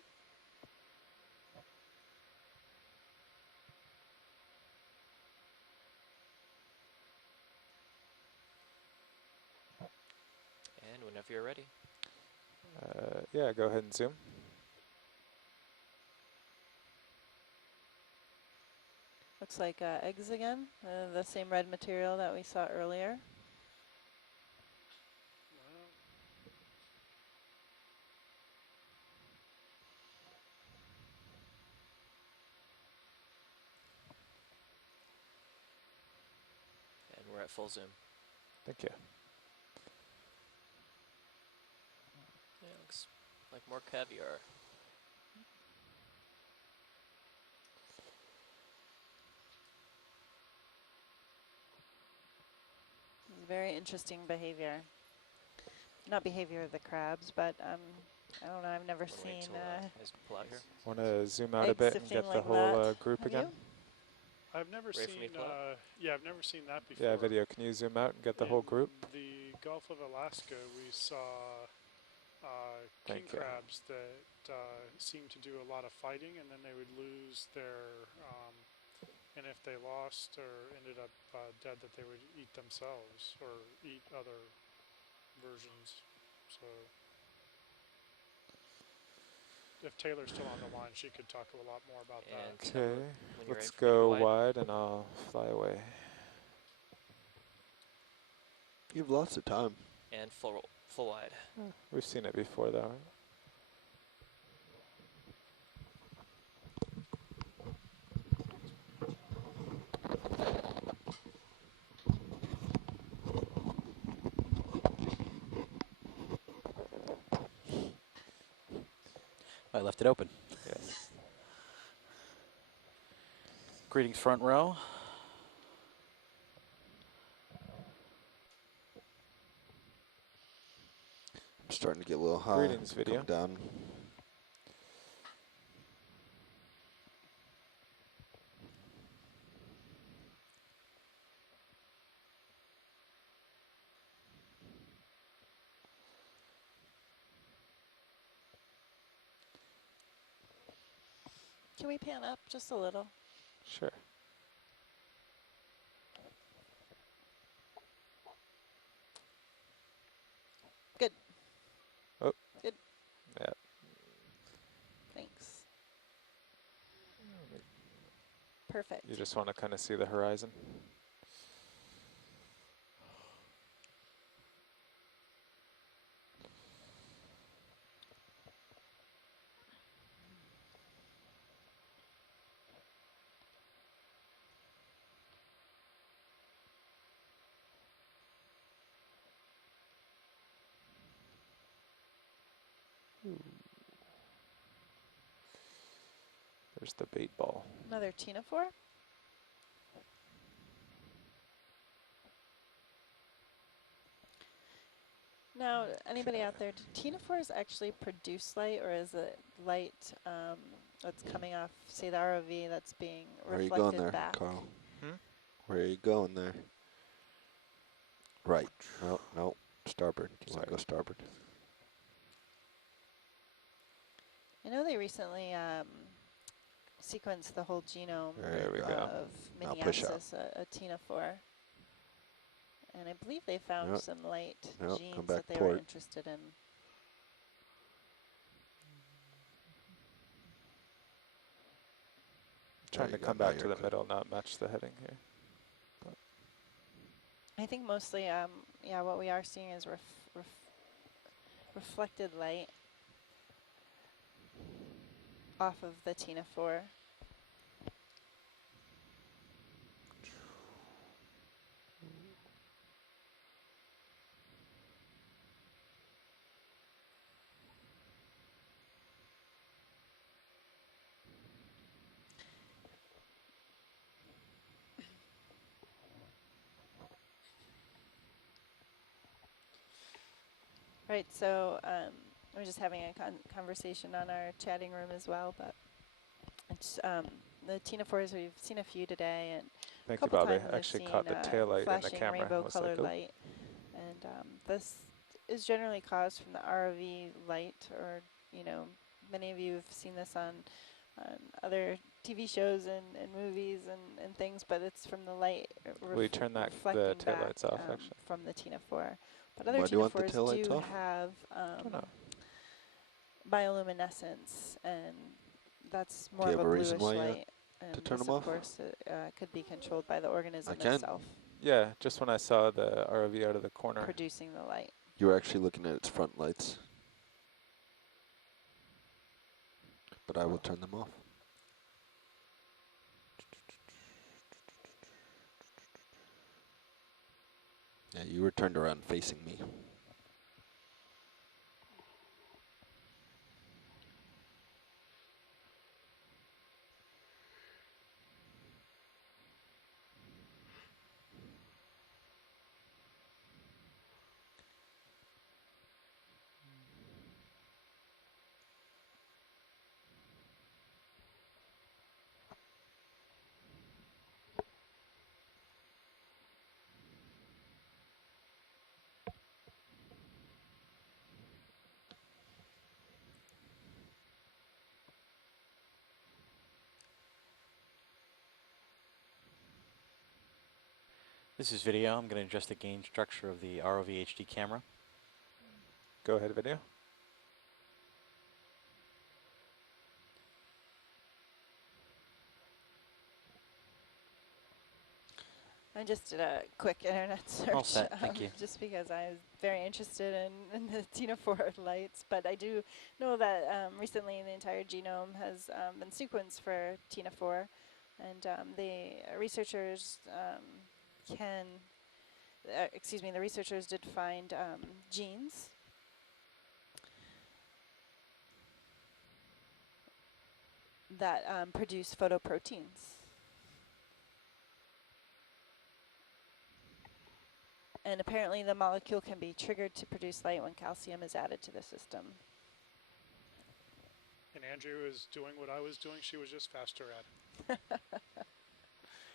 And whenever you're ready. Yeah, go ahead and zoom. Looks like eggs again, the same red material that we saw earlier. at full zoom. Thank you. Yeah, looks like more caviar. Very interesting behavior. Not behavior of the crabs, but I don't know. I've never seen. Pull out here. Want to zoom out a bit and get the like whole group Have again? you? I've never Ready for me seen. to pull out? Yeah, I've never seen that before. Yeah, video. Can you zoom out and get the whole group? The Gulf of Alaska, we saw king Thank you. crabs that seemed to do a lot of fighting, and then they would lose their. And if they lost or ended up dead, that they would eat themselves or eat other versions. So if Taylor's still on the line, she could talk a lot more about that. Okay, let's go wide and I'll fly away. You have lots of time. And full wide. We've seen it before though. I left it open. Yes. Greetings, front row. I'm starting to get a little high. Greetings, video. Come down. Can we pan up just a little? Sure. Good. Oh. Good. Yeah. Thanks. Perfect. You just want to kind of see the horizon. There's the bait ball. Another ctenophore? Now, anybody out there, do ctenophores actually produce light, or is it light that's coming off, say, the ROV that's being Where are you reflected going there, back? Carl? Where are you going there? Right. No, no. Starboard. You want to go starboard? I know they recently sequenced the whole genome of Miniasis, a ctenophore. And I believe they found some light genes that they were interested in. Trying to come back to the middle, not match the heading here. But I think mostly, yeah, what we are seeing is reflected light off of the ctenophore. Right, so we're just having a conversation on our chatting room as well, but it's the ctenophores, we've seen a few today, and thank a couple you, Bobby. times I actually I've caught seen the tail light in the flashing camera. rainbow Was colored like, light, and this is generally caused from the ROV light, or many of you have seen this on other TV shows and movies and things, but it's from the light will you turn the tail lights off, actually? from the ctenophore. But other Why do you want the ctenophores tail lights do off? have bioluminescence, and that's more of a bluish light. And to turn this, them of off? course, could be controlled by the organism can. itself Yeah, just when I saw the ROV out of the corner. producing the light. You were actually looking at its front lights. But I will turn them off. Yeah, you were turned around facing me. This is video. I'm going to adjust the gain structure of the ROV HD camera. Go ahead, video. I just did a quick internet search. All set, thank you. Just because I was very interested in the Tina 4 lights, but I do know that recently the entire genome has been sequenced for Tina 4, and the researchers the researchers did find genes that produce photoproteins. And apparently the molecule can be triggered to produce light when calcium is added to the system. And Andrew is doing what I was doing. She was just faster at it.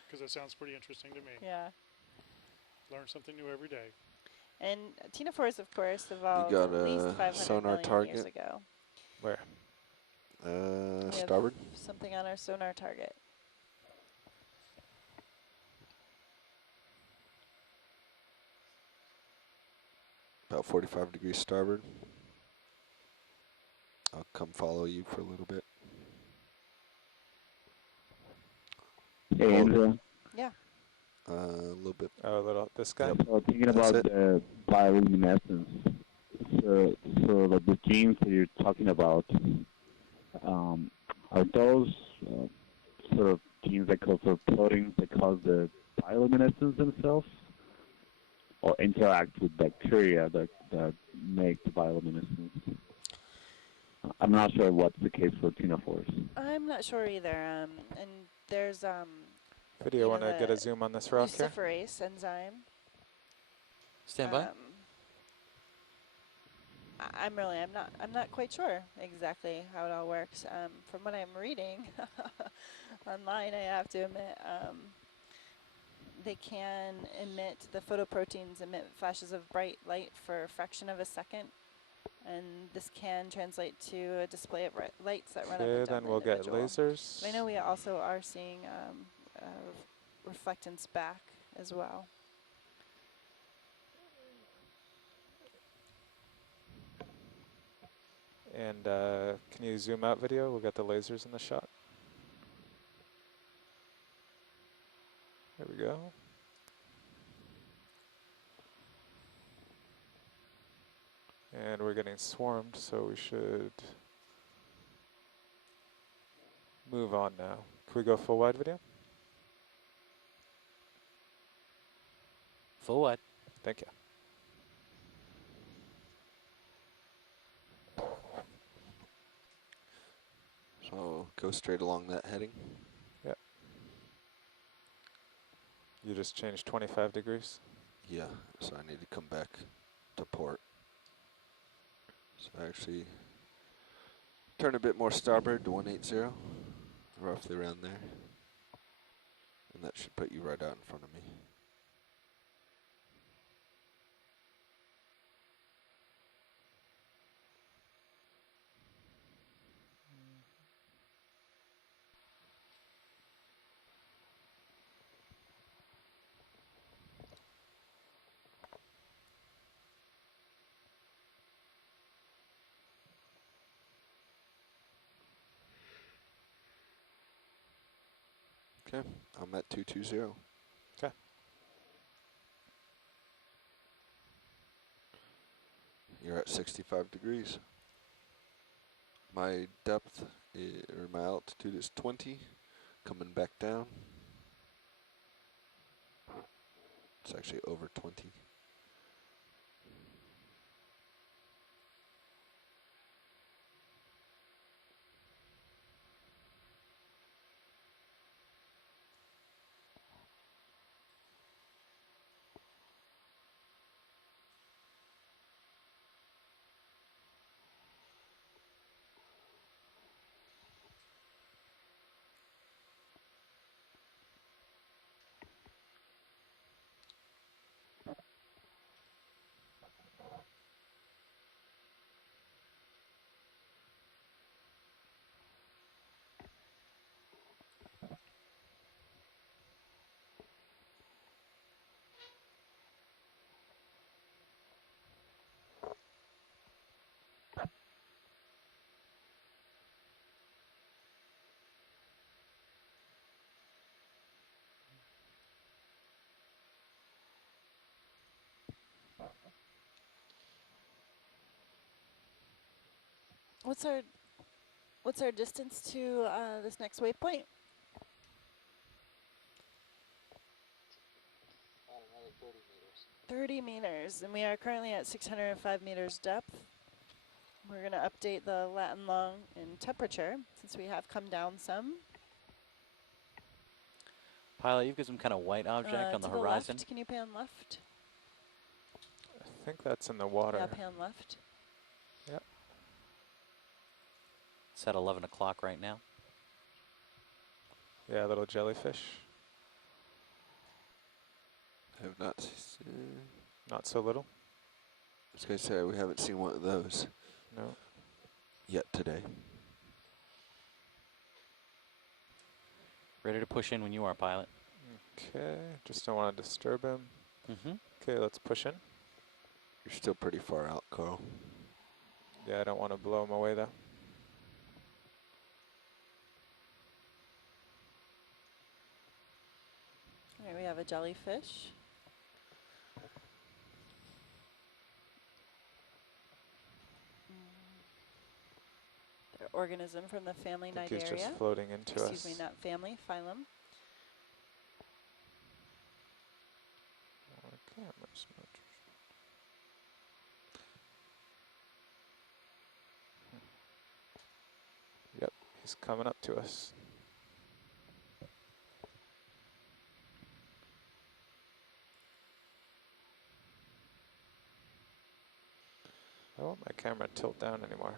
Because it sounds pretty interesting to me. Yeah. Learn something new every day. And Tina 4s, of course, evolved got at least a 500 sonar million target? years ago. Where? We have Starboard. something on our sonar target. About 45 degrees starboard. I'll come follow you for a little bit. Hey, Andrew. Yeah. A little bit. Oh, a little. This guy. Yep. So thinking That's about it. the bioluminescence, so like the genes that you're talking about, are those sort of genes that cause for proteins that cause the bioluminescence themselves, or interact with bacteria that make the bioluminescence? I'm not sure what's the case for ctenophores. I'm not sure either. And there's Video, want to get a zoom on this rock here? luciferase enzyme. Stand by. I'm not quite sure exactly how it all works. From what I'm reading online, I have to admit, they can emit, the photoproteins emit flashes of bright light for a fraction of a second, and this can translate to a display of lights that run up and down then the we'll get individual. lasers. But I know we also are seeing reflectance back as well. And can you zoom out, video? We'll get the lasers in the shot. There we go. And we're getting swarmed, so we should move on now. Can we go full wide, video? Full wide. Thank you. So go straight along that heading. Yeah. You just changed 25 degrees? Yeah, so I need to come back to port. So actually turn a bit more starboard to 180, roughly around there. And that should put you right out in front of me. Okay, I'm at 220. Okay. You're at 65 degrees. My depth, or my altitude is 20, coming back down. It's actually over 20. What's our distance to this next waypoint? About another 30 meters. 30 meters, and we are currently at 605 meters depth. We're going to update the Latin long in temperature since we have come down some. Pilot, you've got some kind of white object on the horizon. Left. Can you pan left? I think that's in the water. Yeah, pan left. Yep. It's at 11 o'clock right now. Yeah, a little jellyfish. I have not seen. Not so little. I was going to say, we haven't seen one of those. No. Yet today. Ready to push in when you are, pilot. Okay, just don't want to disturb him. Mm-hmm. Okay, let's push in. You're still pretty far out, Carl. Yeah, I don't want to blow him away though. All right, we have a jellyfish. They're organism from the family I think Cnidaria. he's just floating into us. Excuse me, not family, phylum. Yep, he's coming up to us. I don't want my camera tilt down anymore.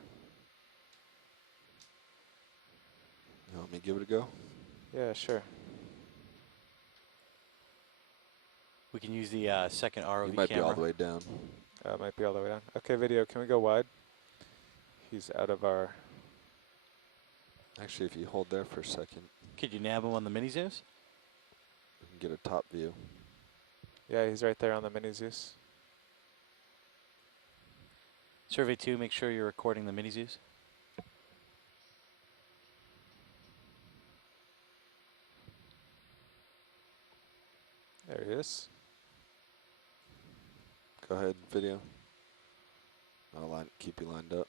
You want me to give it a go? Yeah, sure. We can use the second ROV You might camera. be all the way down. Might be all the way down. Okay, video, can we go wide? He's out of our... Actually, if you hold there for a second. Could you nab him on the mini Zeus? We can get a top view. Yeah, he's right there on the mini Zeus. Survey 2, make sure you're recording the mini Zeus. There he is. Go ahead, video. I'll keep you lined up.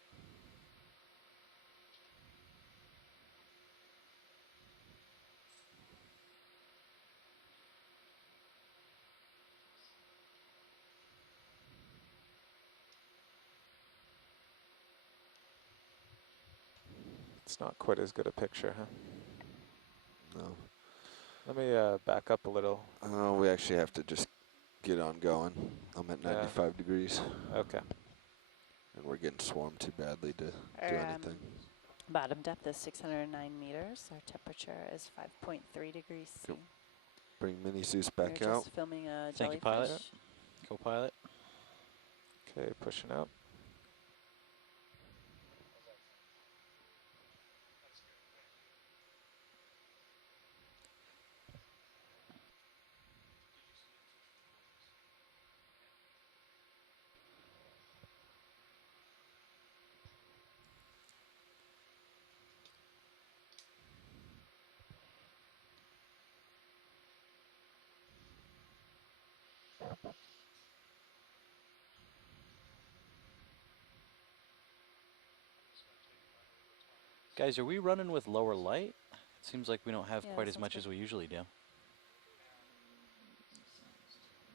It's not quite as good a picture, huh? No. Let me back up a little. We actually have to just get on going. I'm at 95 degrees. Okay. And we're getting swarmed too badly to do anything. Bottom depth is 609 meters. Our temperature is 5.3 degrees C. Bring mini Zeus back We're out. just filming a Thank you, jellyfish. pilot. Co-pilot. Okay, pushing out. Guys, are we running with lower light? It seems like we don't have Yeah, quite as sounds much good. as we usually do.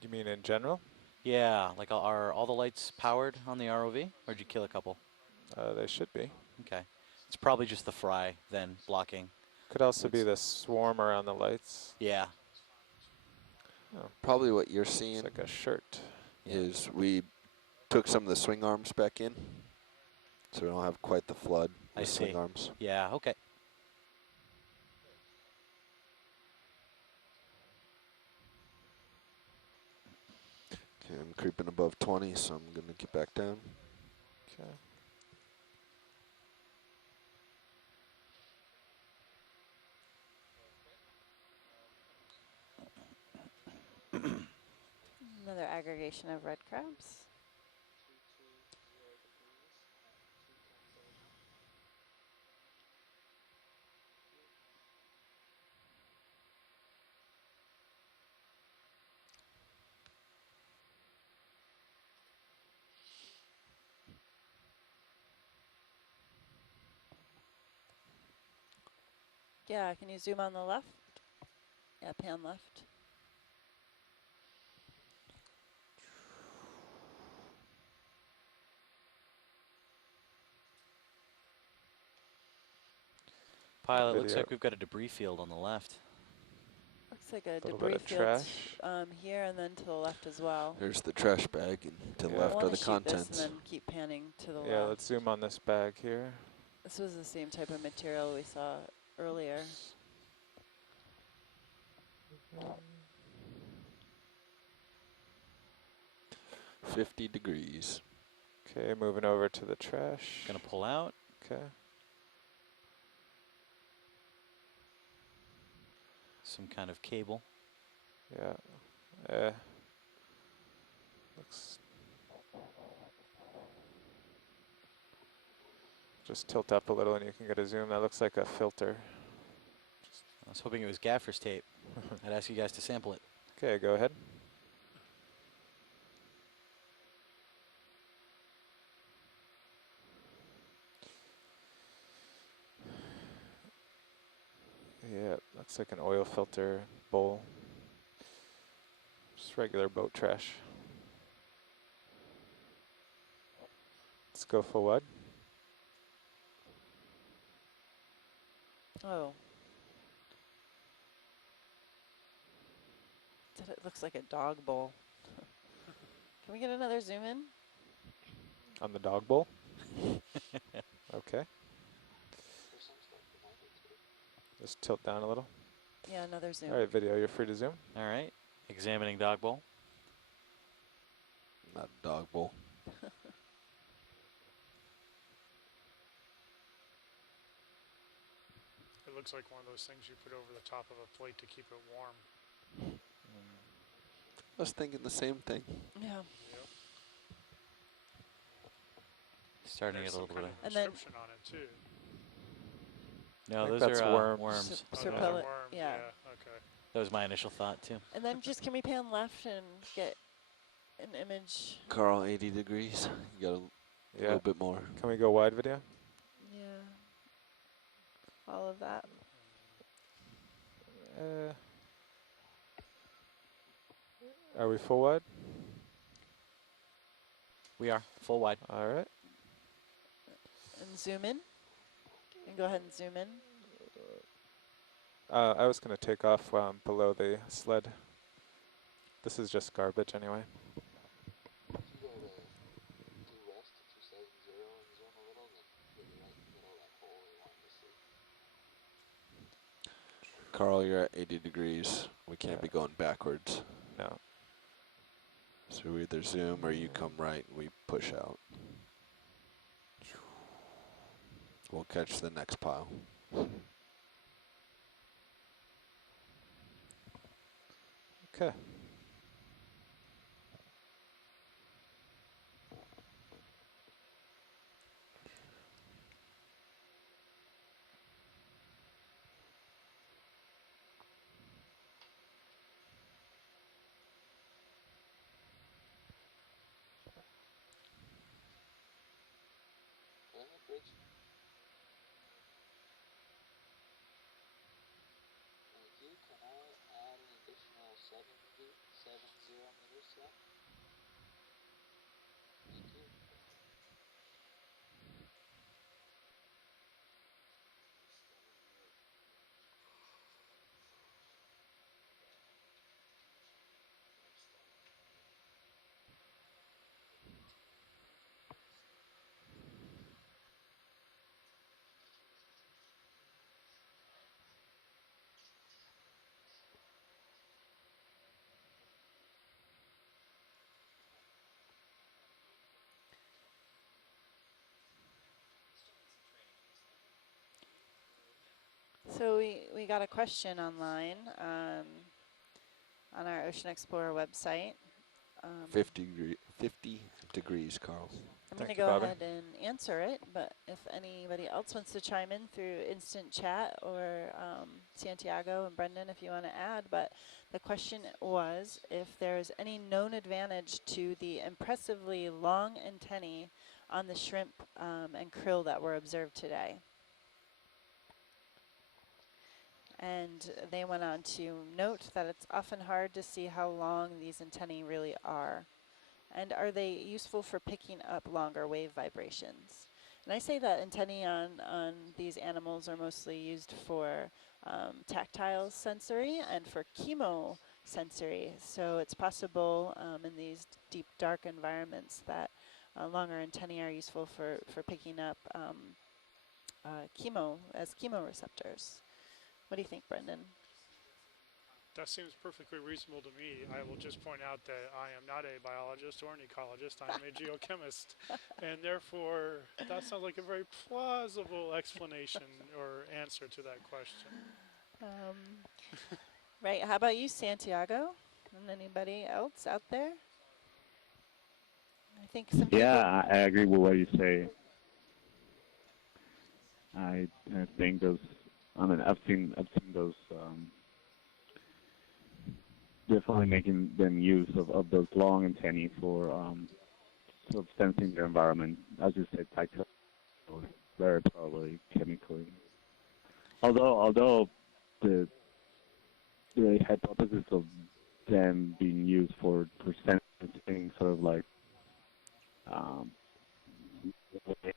You mean in general? Yeah, like are all the lights powered on the ROV? Or did you kill a couple? They should be. Okay. It's probably just the fry then blocking. Could also be the swarm around the lights. Yeah. Oh. Probably what you're seeing It's like a shirt. is we took some of the swing arms back in. So we don't have quite the flood I with see. swing arms. Yeah, okay. Okay, I'm creeping above 20, so I'm going to get back down. Okay. Another aggregation of red crabs. Yeah, can you zoom on the left? Yeah, pan left. Pilot, looks Video. like we've got a debris field on the left. Looks like a Little bit debris of field trash. here and then to the left as well. There's the trash bag, and to the Yeah. I left want are to the shoot this and contents. then keep panning to the Yeah, left. let's zoom on this bag here. This was the same type of material we saw earlier. 50 degrees. Okay, moving over to the trash. Gonna pull out. Okay. Some kind of cable. Yeah. Looks. Just tilt up a little and you can get a zoom. That looks like a filter. I was hoping it was gaffer's tape. I'd ask you guys to sample it. Okay, go ahead. Yeah, looks like an oil filter bowl. Just regular boat trash. Let's go full wide. Oh. It looks like a dog bowl. Can we get another zoom in? On the dog bowl? Okay. Just tilt down a little. Yeah, another zoom. All right, video, you're free to zoom. All right, examining dog bowl. Not a dog bowl. It looks like one of those things you put over the top of a plate to keep it warm. I was thinking the same thing. Yeah. Yep. Starting There's to get a some little kind bit of description on it too. No, I think those that's are worms. worms. Serpillic, Worms, yeah. Okay. That was my initial thought too. And then just can we pan left and get an image? Carl, 80 degrees. You got a little bit more. Can we go wide video? Yeah. All of that. Are we full wide? We are full wide. All right. And zoom in. And go ahead and zoom in. I was going to take off while I'm below the sled. This is just garbage anyway. If you go to due west to 270 and zoom a little, then you'll be right in the middle of that hole we wanted to see. Carl, you're at 80 degrees. We can't be going backwards. No. So we either zoom or you come right and we push out. We'll catch the next pile. Okay. Go ahead, Rich. Thank you. Can I add an additional 70 meters to that? Thank you. So we got a question online on our Ocean Explorer website. 50 degrees, Carl. I'm going to go ahead and answer it, but if anybody else wants to chime in through instant chat, or Santiago and Brendan, if you want to add, but the question was if there's any known advantage to the impressively long antennae on the shrimp and krill that were observed today. And they went on to note that it's often hard to see how long these antennae really are. And are they useful for picking up longer wave vibrations? And I say that antennae on these animals are mostly used for tactile sensory and for chemosensory. So it's possible in these deep, dark environments that longer antennae are useful for picking up chemoreceptors. What do you think, Brendan? That seems perfectly reasonable to me. I will just point out that I am not a biologist or an ecologist. I am a geochemist. And therefore, that sounds like a very plausible explanation or answer to that question. Right. How about you, Santiago? And anybody else out there? I think some people. Yeah, I agree with what you say. I think those. I mean, I've seen those. Definitely making them use of those long antennae for sort of sensing their environment, as you said, tactile, very probably chemically. Although the hypothesis of them being used for sensing sort of like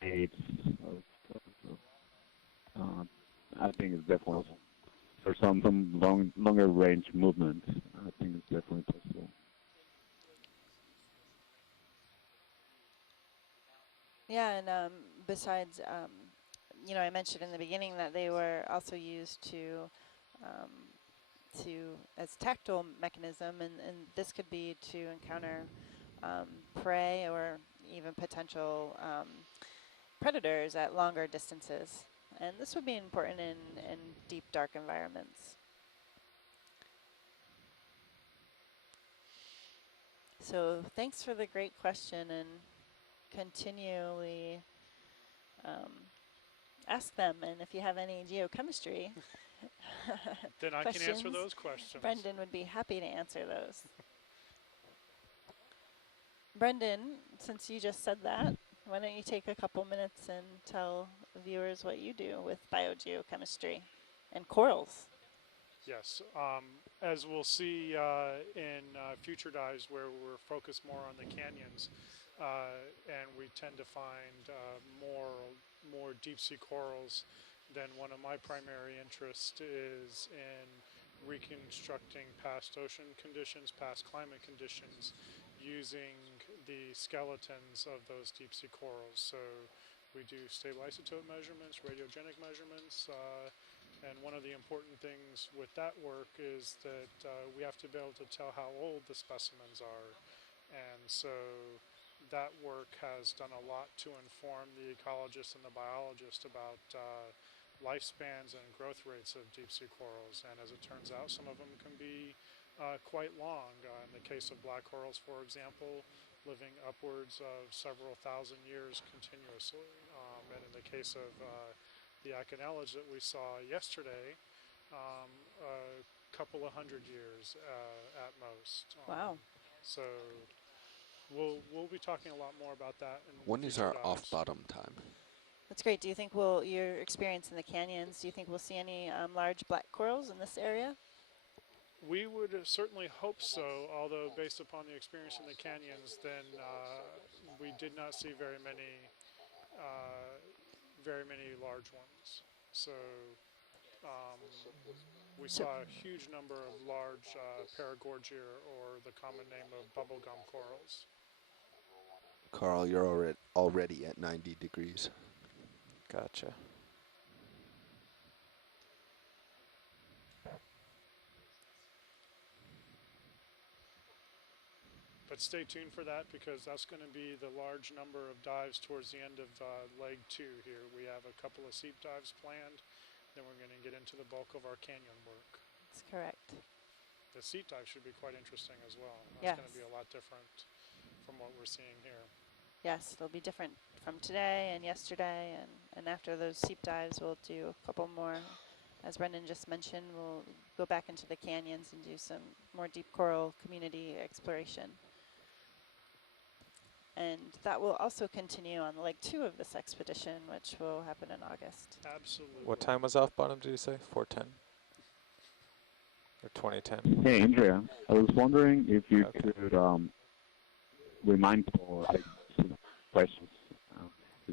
waves, I think it's definitely for some longer range movements. I think it's definitely possible. Yeah, and besides, you know, I mentioned in the beginning that they were also used to as tactile mechanism, and this could be to encounter prey or even potential predators at longer distances. And this would be important in deep, dark environments. So thanks for the great question, and continually ask them. And if you have any geochemistry then I can answer those questions. Brendan would be happy to answer those. Brendan, since you just said that, why don't you take a couple minutes and tell viewers what you do with biogeochemistry and corals? Yes, as we'll see in future dives where we're focused more on the canyons, and we tend to find more deep sea corals, then one of my primary interests is in reconstructing past ocean conditions, past climate conditions, using the skeletons of those deep sea corals. So we do stable isotope measurements, radiogenic measurements, and one of the important things with that work is that we have to be able to tell how old the specimens are. And so that work has done a lot to inform the ecologist and the biologist about lifespans and growth rates of deep sea corals. And as it turns out, some of them can be quite long. In the case of black corals, for example, living upwards of several thousand years continuously. And in the case of the Okeanos that we saw yesterday, a couple of 100 years at most. Wow. So we'll be talking a lot more about that. When is our off-bottom time? That's great. Do you think your experience in the canyons, do you think we'll see any large black corals in this area? We would certainly hope so, although based upon the experience in the canyons, then we did not see very many large ones. So we saw a huge number of large paragorgia, or the common name of bubblegum corals. Carl, you're already at 90 degrees. Gotcha. But stay tuned for that, because that's going to be the large number of dives towards the end of leg 2 here. We have a couple of seep dives planned, then we're going to get into the bulk of our canyon work. That's correct. The seep dive should be quite interesting as well. Yes. That's going to be a lot different from what we're seeing here. Yes, it'll be different from today and yesterday, and after those seep dives, we'll do a couple more. As Brendan just mentioned, we'll go back into the canyons and do some more deep coral community exploration. And that will also continue on leg 2 of this expedition, which will happen in August. Absolutely. What time was off bottom, did you say? 4:10? 2010. Hey, Andrea, I was wondering if you could remind people questions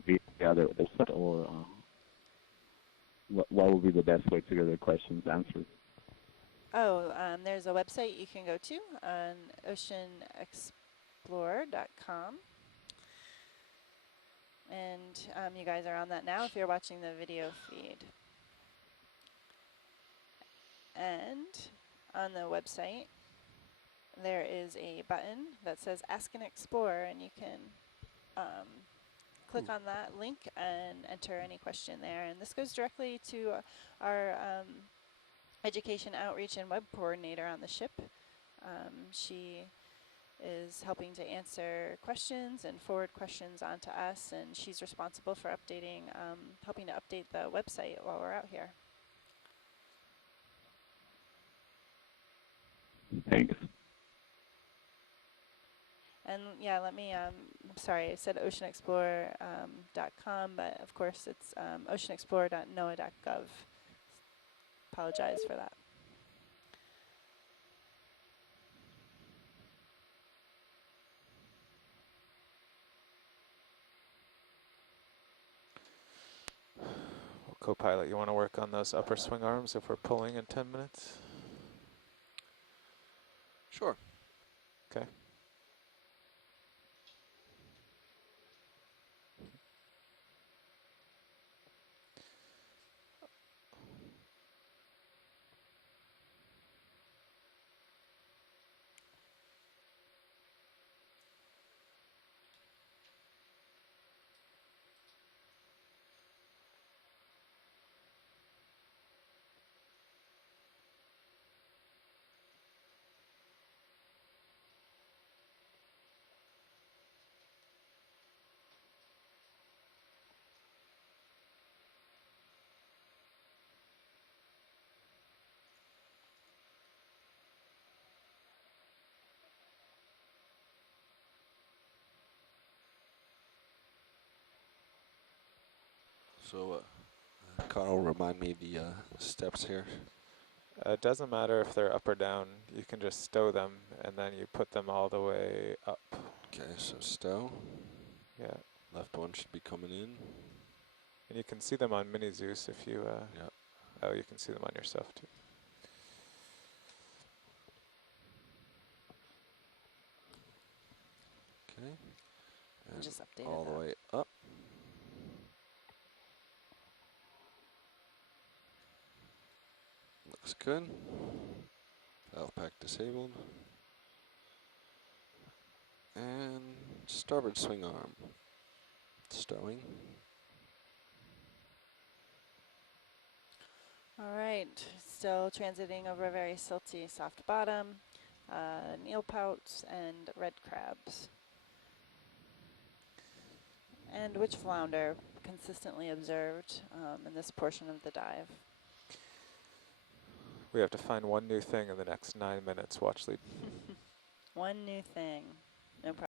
via the set, or what would be the best way to get the questions answered? Oh, there's a website you can go to on oceanexplorer.com. And you guys are on that now if you're watching the video feed. And on the website, there is a button that says Ask an Explorer, and you can click on that link and enter any question there. And this goes directly to our education outreach and web coordinator on the ship. She is helping to answer questions and forward questions onto us, and she's responsible for updating, helping to update the website while we're out here. Thanks. And yeah, let me, I'm sorry, I said oceanexplorer.com, but of course it's oceanexplorer.noaa.gov. Apologize for that. Well, co-pilot, you want to work on those upper swing arms if we're pulling in 10 minutes? Sure. Okay. So, Carl, remind me the steps here. It doesn't matter if they're up or down. You can just stow them, and then you put them all the way up. Okay, so stow. Yeah. Left one should be coming in. And you can see them on Mini Zeus if you, yeah. Oh, you can see them on yourself too. Okay. And just updated all that. the way up. Looks good. Valve pack disabled. And starboard swing arm. Stowing. All right, still transiting over a very silty soft bottom, Neil pouts and red crabs. And which flounder consistently observed in this portion of the dive? We have to find one new thing in the next 9 minutes. Watch lead. One new thing. No problem.